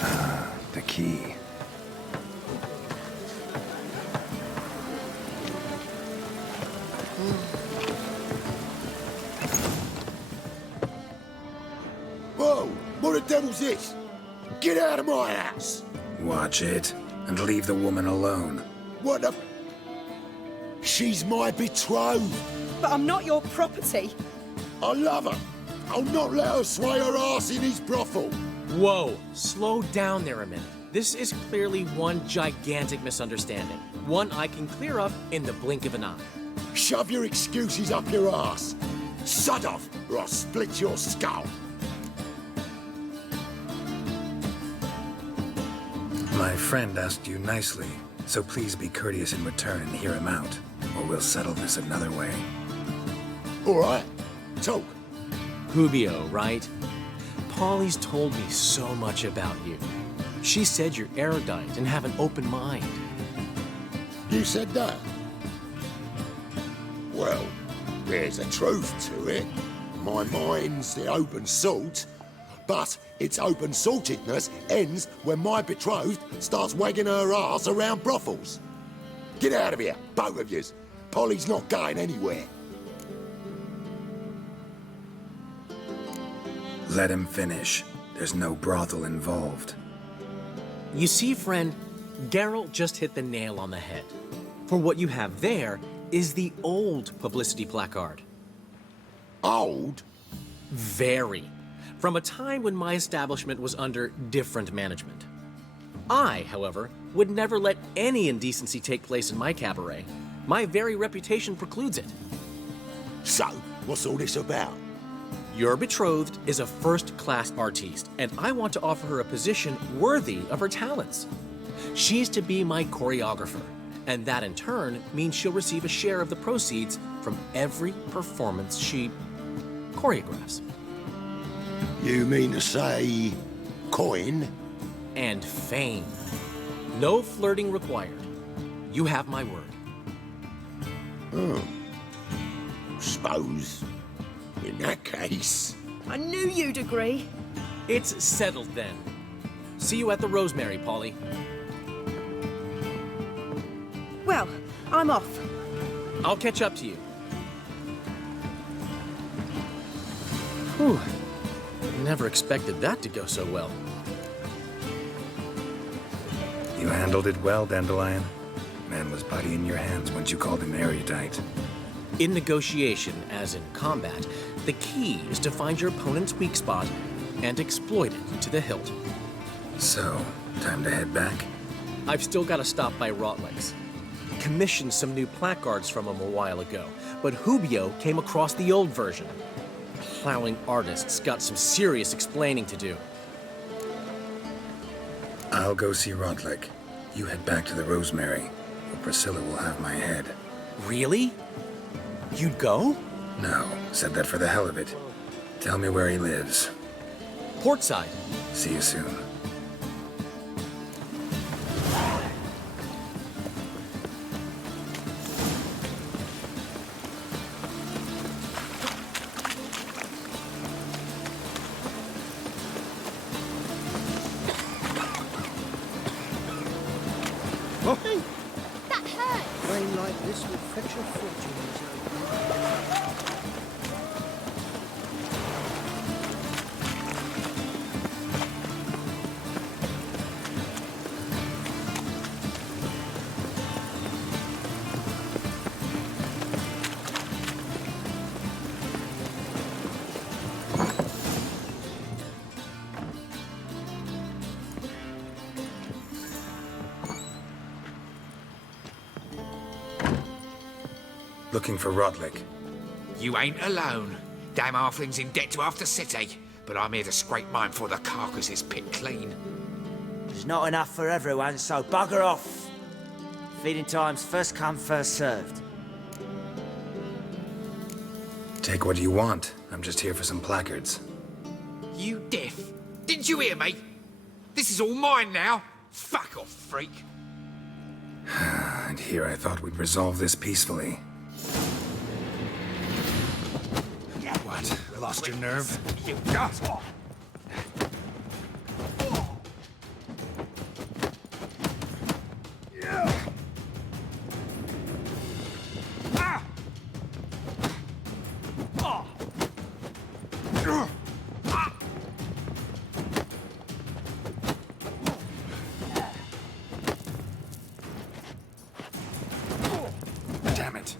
Ah, the key. Whoa! What the devil's this? Get out of my house! Watch it, and leave the woman alone. What the... She's my betrothed. But I'm not your property. I love her. I'll not let her sway her ass in his brothel. Whoa, slow down there a minute. This is clearly one gigantic misunderstanding. One I can clear up in the blink of an eye. Shove your excuses up your ass. Sod off, or I'll split your skull. My friend asked you nicely, so please be courteous in return and hear him out, or we'll settle this another way. All right, talk. Hubio, right? Polly's told me so much about you. She said you're erudite and have an open mind. You said that? Well, there's a truth to it. My mind's the open salt, but its open saltedness ends when my betrothed starts wagging her ass around brothels. Get out of here, both of yous. Polly's not going anywhere. Let him finish. There's no brothel involved. You see, friend, Geralt just hit the nail on the head. For what you have there is the old publicity placard. Old? Very. From a time when my establishment was under different management. I, however, would never let any indecency take place in my cabaret. My very reputation precludes it. So, what's all this about? Your betrothed is a first-class artiste, and I want to offer her a position worthy of her talents. She's to be my choreographer, and that in turn means she'll receive a share of the proceeds from every performance she choreographs. You mean to say coin? And fame. No flirting required. You have my word. Oh. Suppose, in that case... I knew you'd agree. It's settled then. See you at the Rosemary, Polly. Well, I'm off. I'll catch up to you. Whew. Never expected that to go so well. You handled it well, Dandelion. Man was body in your hands once you called him erudite. In negotiation, as in combat, the key is to find your opponent's weak spot and exploit it to the hilt. So, time to head back? I've still got to stop by Rotlegs. Commissioned some new placards from him a while ago, but Hubio came across the old version. Plowing artists got some serious explaining to do. I'll go see Rotleg. You head back to the Rosemary, where Priscilla will have my head. Really? You'd go? No, said that for the hell of it. Tell me where he lives. Portside. See you soon. Hey, that hurts. rain like this will fetch a fortune. Looking for Rotleg. You ain't alone. Damn halfling's in debt to half the city, but I'm here to scrape mine before the carcass is picked clean. There's not enough for everyone, so bugger off. Feeding time's first come, first served. Take what you want. I'm just here for some placards. You deaf? Didn't you hear me? This is all mine now. Fuck off, freak. And here I thought we'd resolve this peacefully. What? Lost your nerve? You just... Damn it.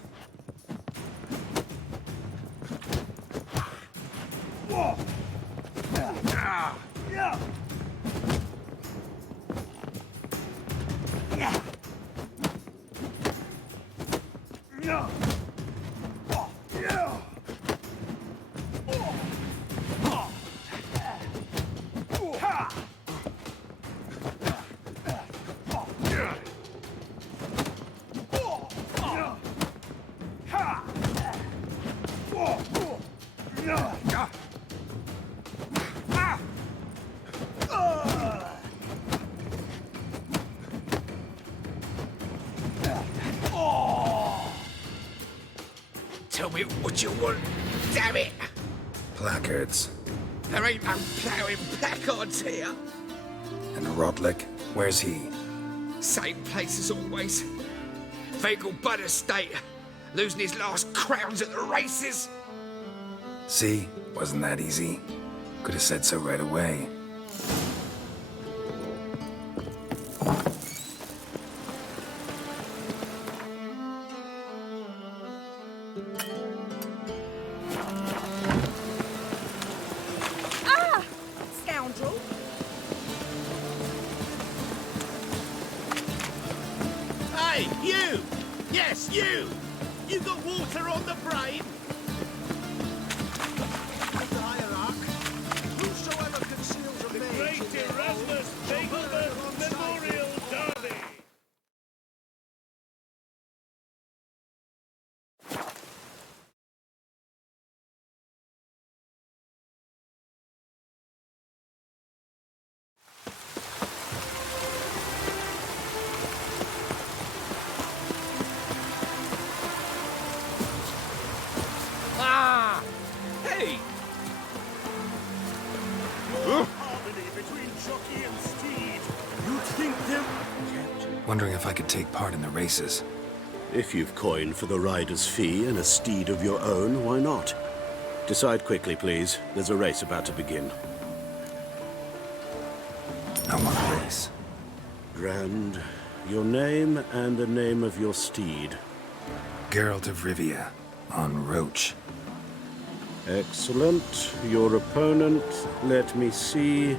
Tell me what you want, damn it! Placards. There ain't no ploughing placards here. And Rodlick, where's he? Same place as always. Vegal Bud Estate, losing his last crowns at the races. See? Wasn't that easy? Could have said so right away. Ah! Scoundrel! Hey, you! Yes, you! You got water on the brain? The hierarch. Whosoever conceals a mage... Great Erasmus Vegelbert Memorial Derby! Ah! Hey! Harmony between jockey and steed. You'd think them... Wondering if I could take part in the races. If you've coin for the rider's fee and a steed of your own, why not? Decide quickly, please. There's a race about to begin. I want a race. Grand. Your name and the name of your steed. Geralt of Rivia, on Roach. Excellent. Your opponent, let me see.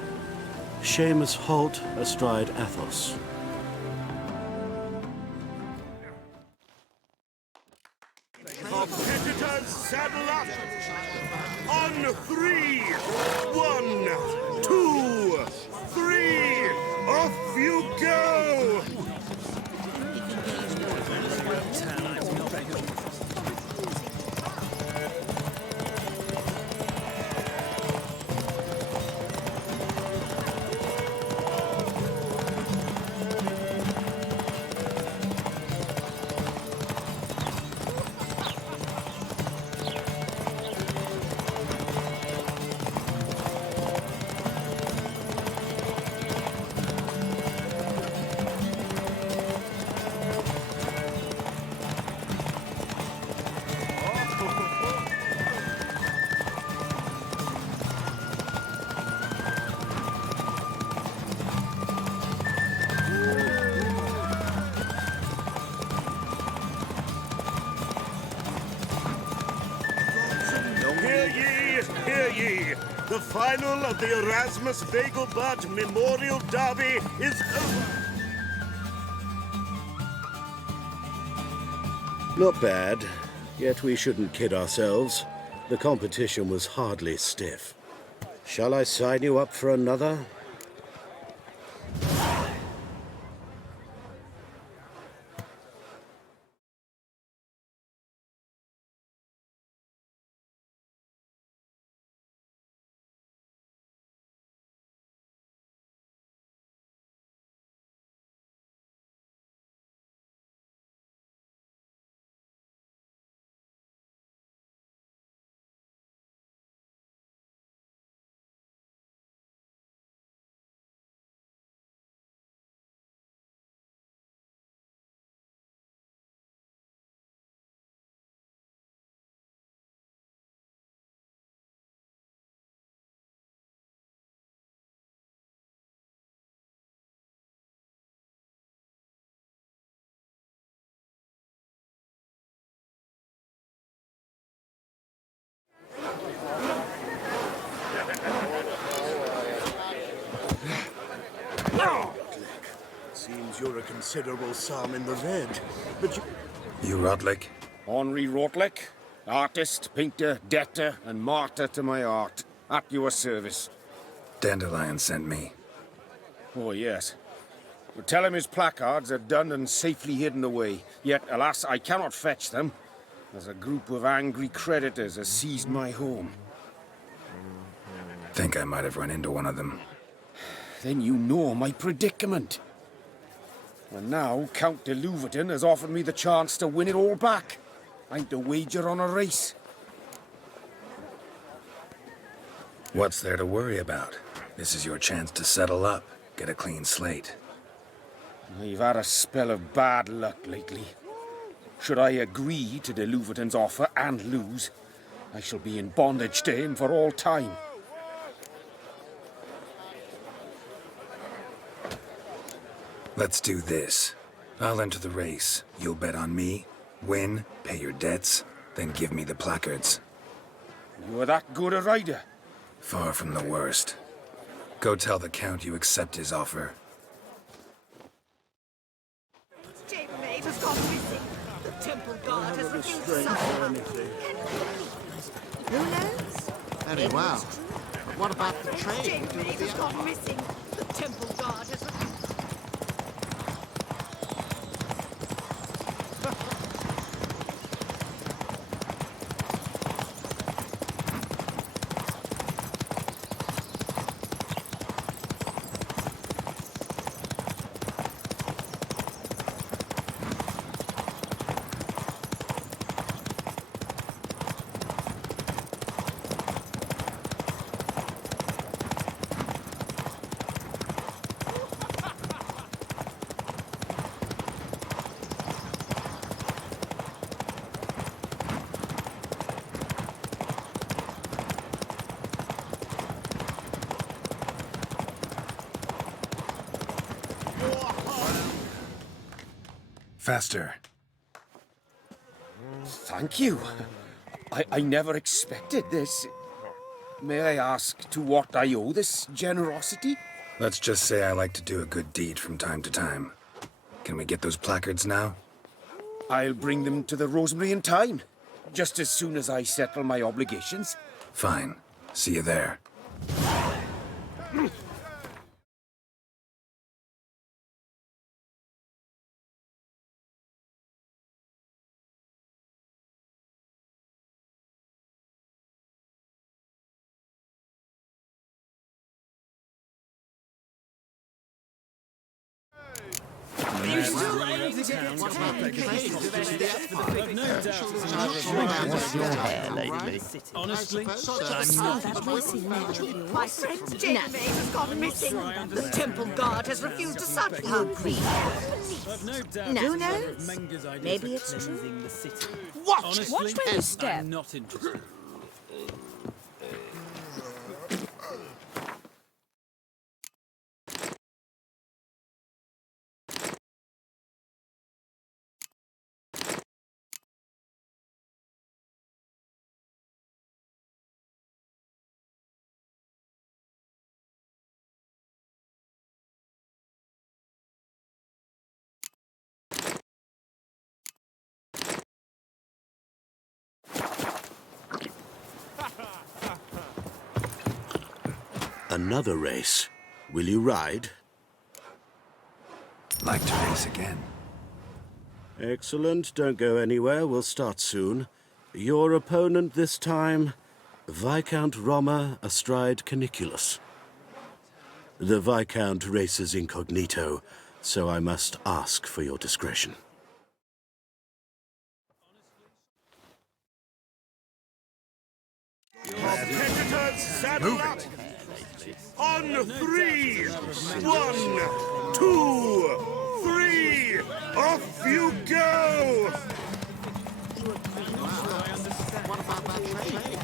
Seamus Holt astride Athos. Competitors, saddle up! On 3! 1, 2, 3! Off you go! Hear ye! The final of the Erasmus Vegelbud Memorial Derby is over! Not bad. Yet we shouldn't kid ourselves. The competition was hardly stiff. Shall I sign you up for another? Seems you're a considerable sum in the red, but you... You Rodlick? Henri Rotlick, artist, painter, debtor, and martyr to my art. At your service. Dandelion sent me. Oh, yes. But tell him his placards are done and safely hidden away. Yet, alas, I cannot fetch them, as a group of angry creditors has seized my home. think I might have run into one of them. Then you know my predicament. And now Count de Louverton has offered me the chance to win it all back. I'm to wager on a race. What's there to worry about? This is your chance to settle up, get a clean slate. I've had a spell of bad luck lately. Should I agree to de Louverton's offer and lose, I shall be in bondage to him for all time. Let's do this. I'll enter the race. You'll bet on me, win, pay your debts, then give me the placards. You're that good a rider? Far from the worst. Go tell the Count you accept his offer. Chambermaid has gone missing. The temple guard has refused to sign her. Who knows? Very well. But what about the trade? Chambermaid has gone missing. The temple guard has refused. Faster. Thank you. I never expected this. May I ask to what I owe this generosity? Let's just say I like to do a good deed from time to time. Can we get those placards now? I'll bring them to the Rosemary in time, just as soon as I settle my obligations. Fine. See you there. What's your hair, Lady? Honestly, I'm not my friend Chambermaid has gone missing. The temple guard has refused to saddle her. Who knows? Maybe it's true. Watch where you step. I'm not interested. Another race. Will you ride? Like to race again. Excellent. Don't go anywhere. We'll start soon. Your opponent this time, Viscount Roma astride Caniculus. The Viscount races incognito, so I must ask for your discretion. Competitors, saddle up! On 3! 1, 2, 3! Off you go! What about that trade?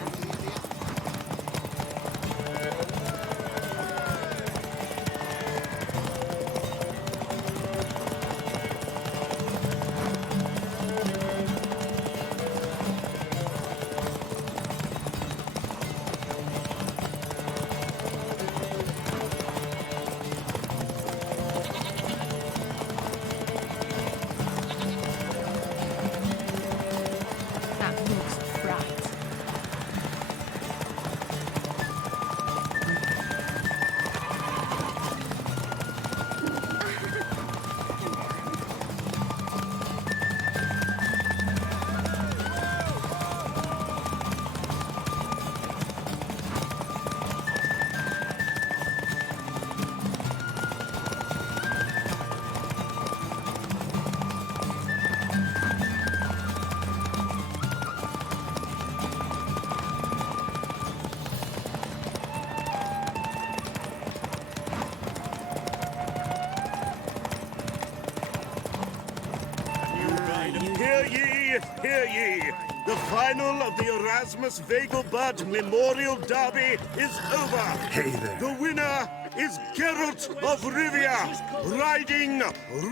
The final of the Erasmus Vegelbud Memorial Derby is over. Hey there. The winner is Geralt of Rivia, riding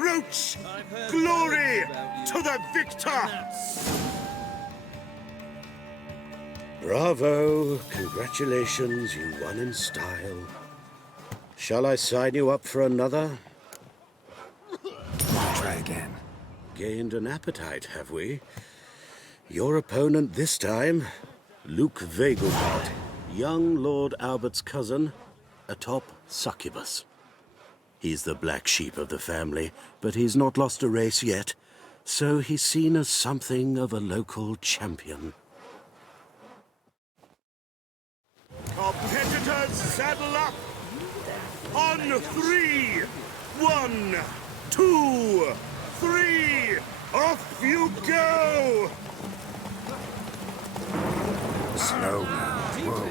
Roach. Glory to the victor! Bravo! Congratulations, you won in style. Shall I sign you up for another? Try again. Gained an appetite, have we? Your opponent this time, Luke Vegelbud, young Lord Albert's cousin, atop succubus. He's the black sheep of the family, but he's not lost a race yet, so he's seen as something of a local champion. Competitors, saddle up! On 3! 1, 2, 3! Off you go! Slow now. Whoa.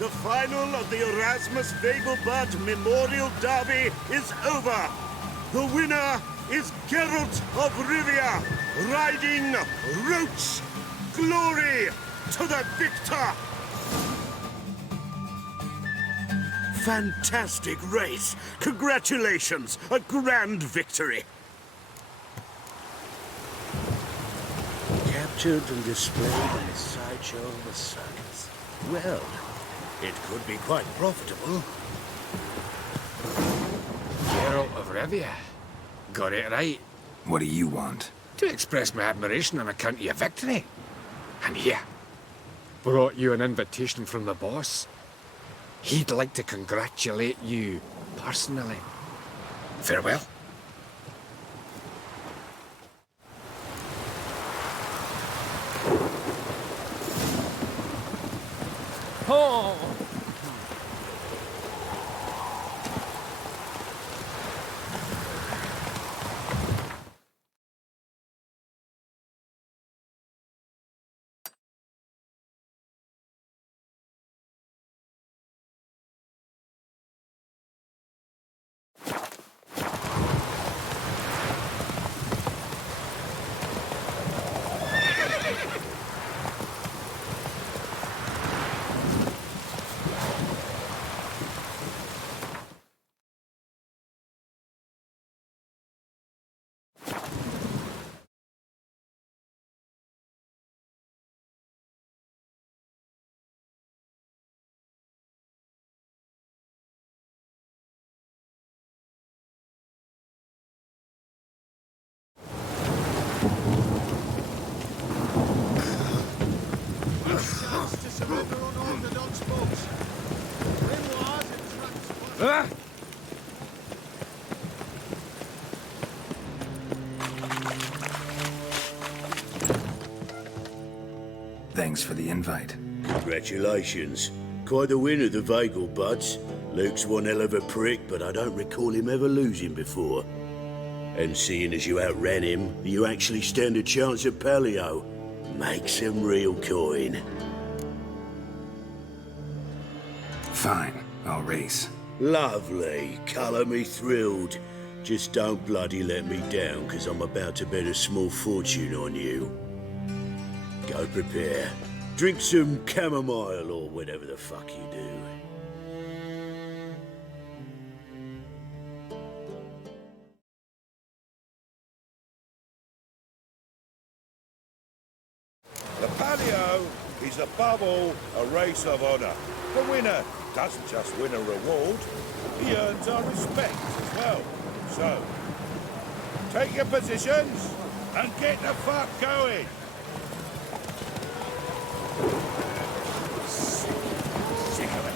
The final of the Erasmus Vegelbud Memorial Derby is over. The winner is Geralt of Rivia, riding Roach. Glory to the victor! Fantastic race! Congratulations! A grand victory! Captured and displayed in the sideshow of a circus. Well, it could be quite profitable. Geralt of Rivia. Got it right. What do you want? To express my admiration on account of your victory. And here, brought you an invitation from the boss. He'd like to congratulate you personally. Farewell. Oh! Thanks for the invite. Congratulations. Quite the winner, the Vegelbuds. Luke's one hell of a prick, but I don't recall him ever losing before. And seeing as you outran him, you actually stand a chance at Paleo. Make some real coin. Fine, I'll race. Lovely. Colour me thrilled. Just don't bloody let me down, 'cause I'm about to bet a small fortune on you. Go prepare. Drink some chamomile or whatever the fuck you do. The Palio is above all a race of honour. The winner doesn't just win a reward, he earns our respect as well. So, take your positions and get the fuck going. Sick of it.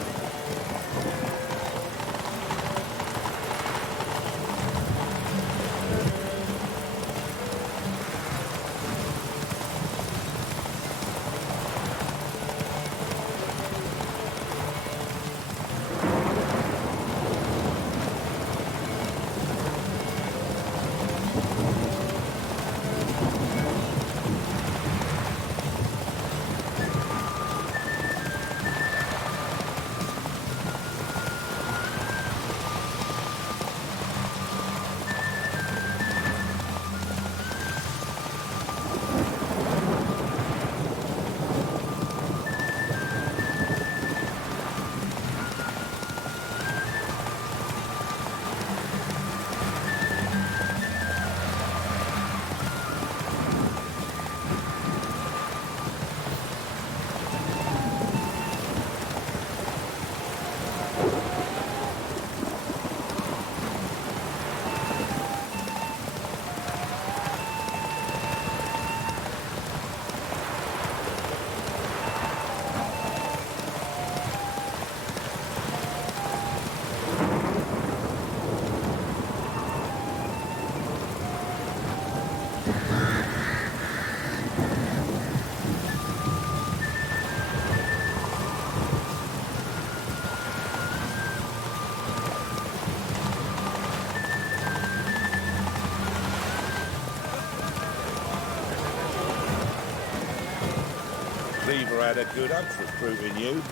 Cleaver had a good up recruiting you.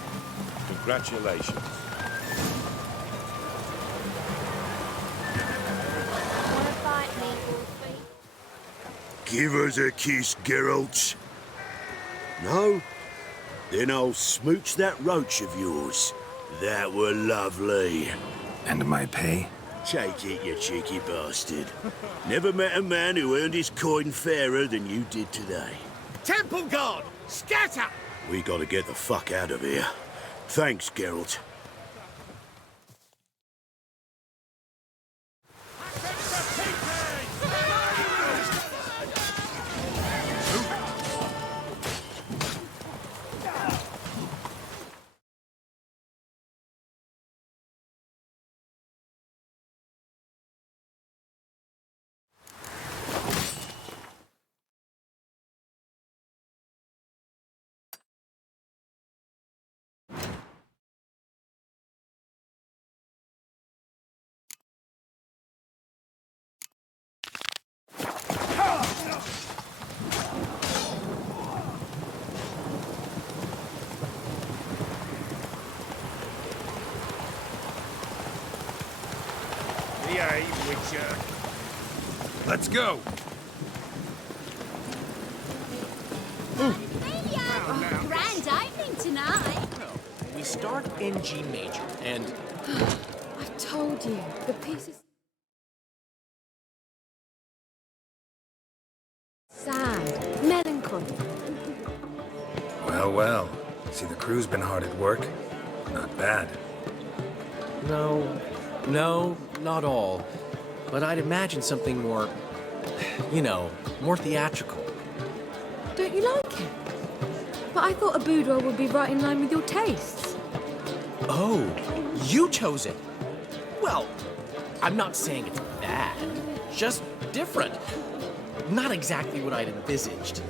Congratulations. Give us a kiss, Geralt. No? Then I'll smooch that roach of yours. That were lovely. And my pay? Take it, you cheeky bastard. Never met a man who earned his coin fairer than you did today. Temple Guard! Scatter! We gotta get the fuck out of here. Thanks, Geralt. Behave, Witcher. Let's go. Grand opening tonight. We start in G major, and I've told you, the piece is sad, melancholy. Well, well. See, the crew's been hard at work. Not bad. No, not all. But I'd imagine something more, more theatrical. Don't you like it? But I thought a boudoir would be right in line with your tastes. Oh, you chose it. Well, I'm not saying it's bad, just different. Not exactly what I'd envisaged.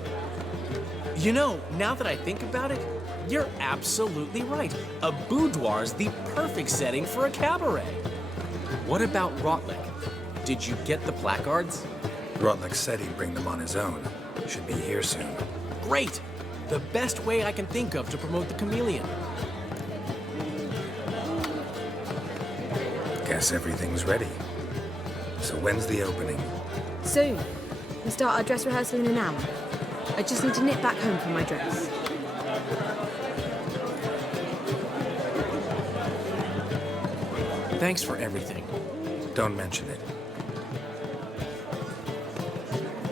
You know, now that I think about it, You're absolutely right. A boudoir's the perfect setting for a cabaret. What about Rotlick? Did you get the placards? Rotlick said he'd bring them on his own. Should be here soon. Great! The best way I can think of to promote the chameleon. Guess everything's ready. So when's the opening? Soon. We start our dress rehearsal in an hour. I just need to nip back home for my dress. Thanks for everything. Don't mention it.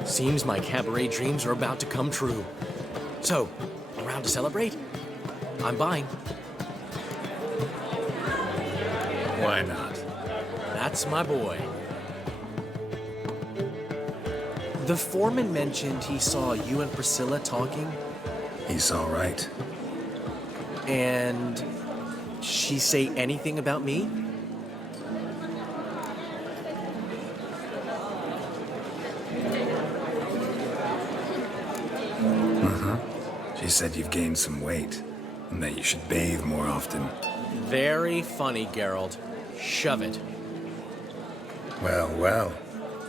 Seems my cabaret dreams are about to come true. So, around to celebrate? I'm buying. Why not? That's my boy. The foreman mentioned he saw you and Priscilla talking. He's all right. And she say anything about me? She said you've gained some weight, and that you should bathe more often. Very funny, Geralt. Shove it. Well, well.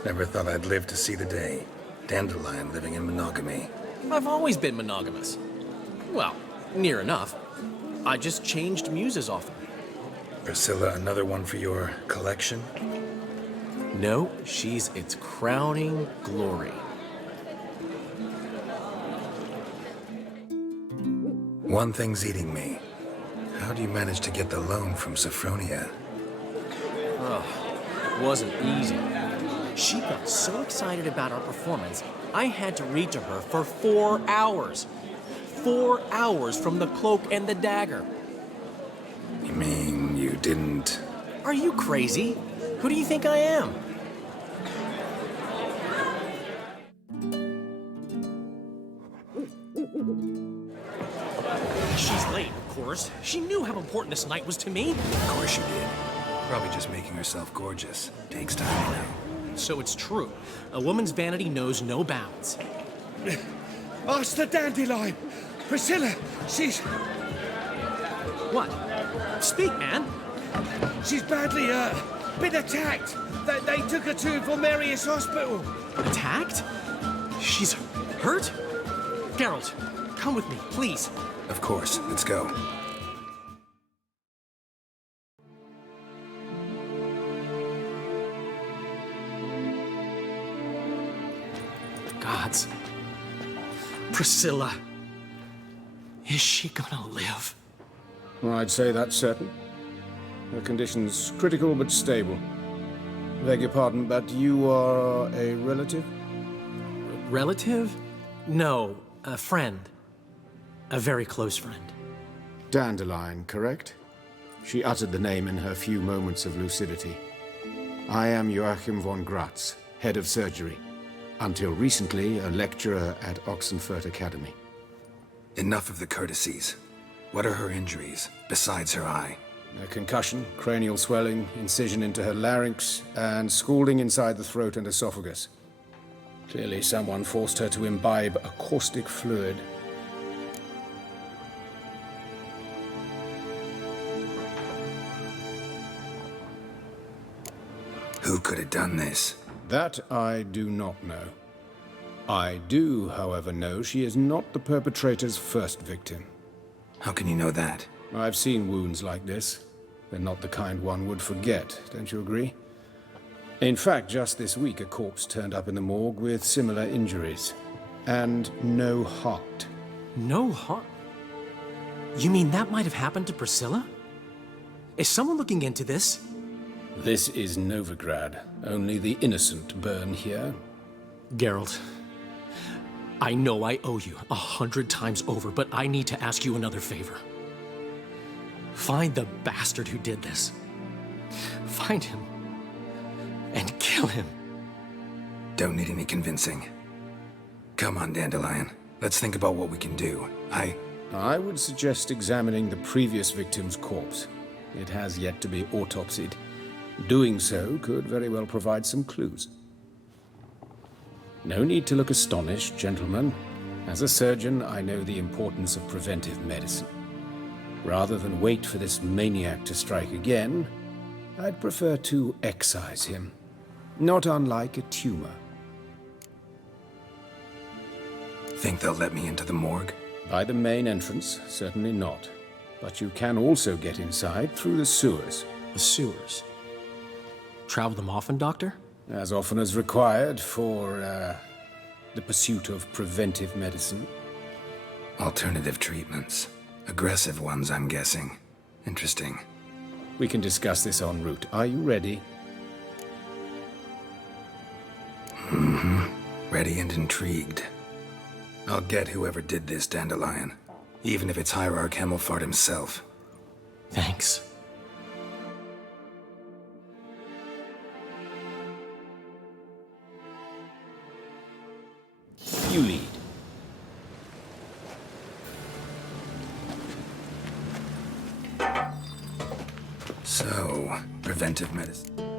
Never thought I'd live to see the day. Dandelion living in monogamy. I've always been monogamous. Well, near enough. I just changed muses often. Priscilla, another one for your collection? No, she's its crowning glory. One thing's eating me. How do you manage to get the loan from Sophronia? Ugh, wasn't easy. She got so excited about our performance, I had to read to her for 4 hours. 4 hours from the Cloak and the Dagger. You mean you didn't... Are you crazy? Who do you think I am? She's late, of course. She knew how important this night was to me. Of course she did. Probably just making herself gorgeous. Takes time, you know. So it's true. A woman's vanity knows no bounds. Ask the Dandelion! Priscilla, she's... What? Speak, man. She's badly, been attacked. They took her to Valmerius Hospital. Attacked? She's hurt? Geralt, come with me, please. Of course. Let's go. Gods. Priscilla. Is she gonna live? I'd say that's certain. Her condition's critical but stable. Beg your pardon, but you are a relative? Relative? No, a friend. A very close friend. Dandelion, correct? She uttered the name in her few moments of lucidity. I am Joachim von Gratz, head of surgery. Until recently, a lecturer at Oxenfurt Academy. Enough of the courtesies. What are her injuries, besides her eye? A concussion, cranial swelling, incision into her larynx, and scalding inside the throat and esophagus. Clearly someone forced her to imbibe a caustic fluid. Who could have done this? That I do not know. I do, however, know she is not the perpetrator's first victim. How can you know that? I've seen wounds like this. They're not the kind one would forget, don't you agree? In fact, just this week, a corpse turned up in the morgue with similar injuries. And no heart. No heart? You mean that might have happened to Priscilla? Is someone looking into this? This is Novigrad. Only the innocent burn here. Geralt, I know I owe you 100 times over, but I need to ask you another favor. Find the bastard who did this. Find him. And kill him. Don't need any convincing. Come on, Dandelion. Let's think about what we can do. I would suggest examining the previous victim's corpse. It has yet to be autopsied. Doing so could very well provide some clues. No need to look astonished, gentlemen. As a surgeon, I know the importance of preventive medicine. Rather than wait for this maniac to strike again, I'd prefer to excise him. Not unlike a tumor. Think they'll let me into the morgue? By the main entrance, certainly not. But you can also get inside through the sewers. The sewers? Travel them often, Doctor? As often as required for, the pursuit of preventive medicine. Alternative treatments. Aggressive ones, I'm guessing. Interesting. We can discuss this en route. Are you ready? Mm-hmm. Ready and intrigued. I'll get whoever did this, Dandelion. Even if it's Hierarch Hemmelfart himself. Thanks. You lead. So, preventive medicine.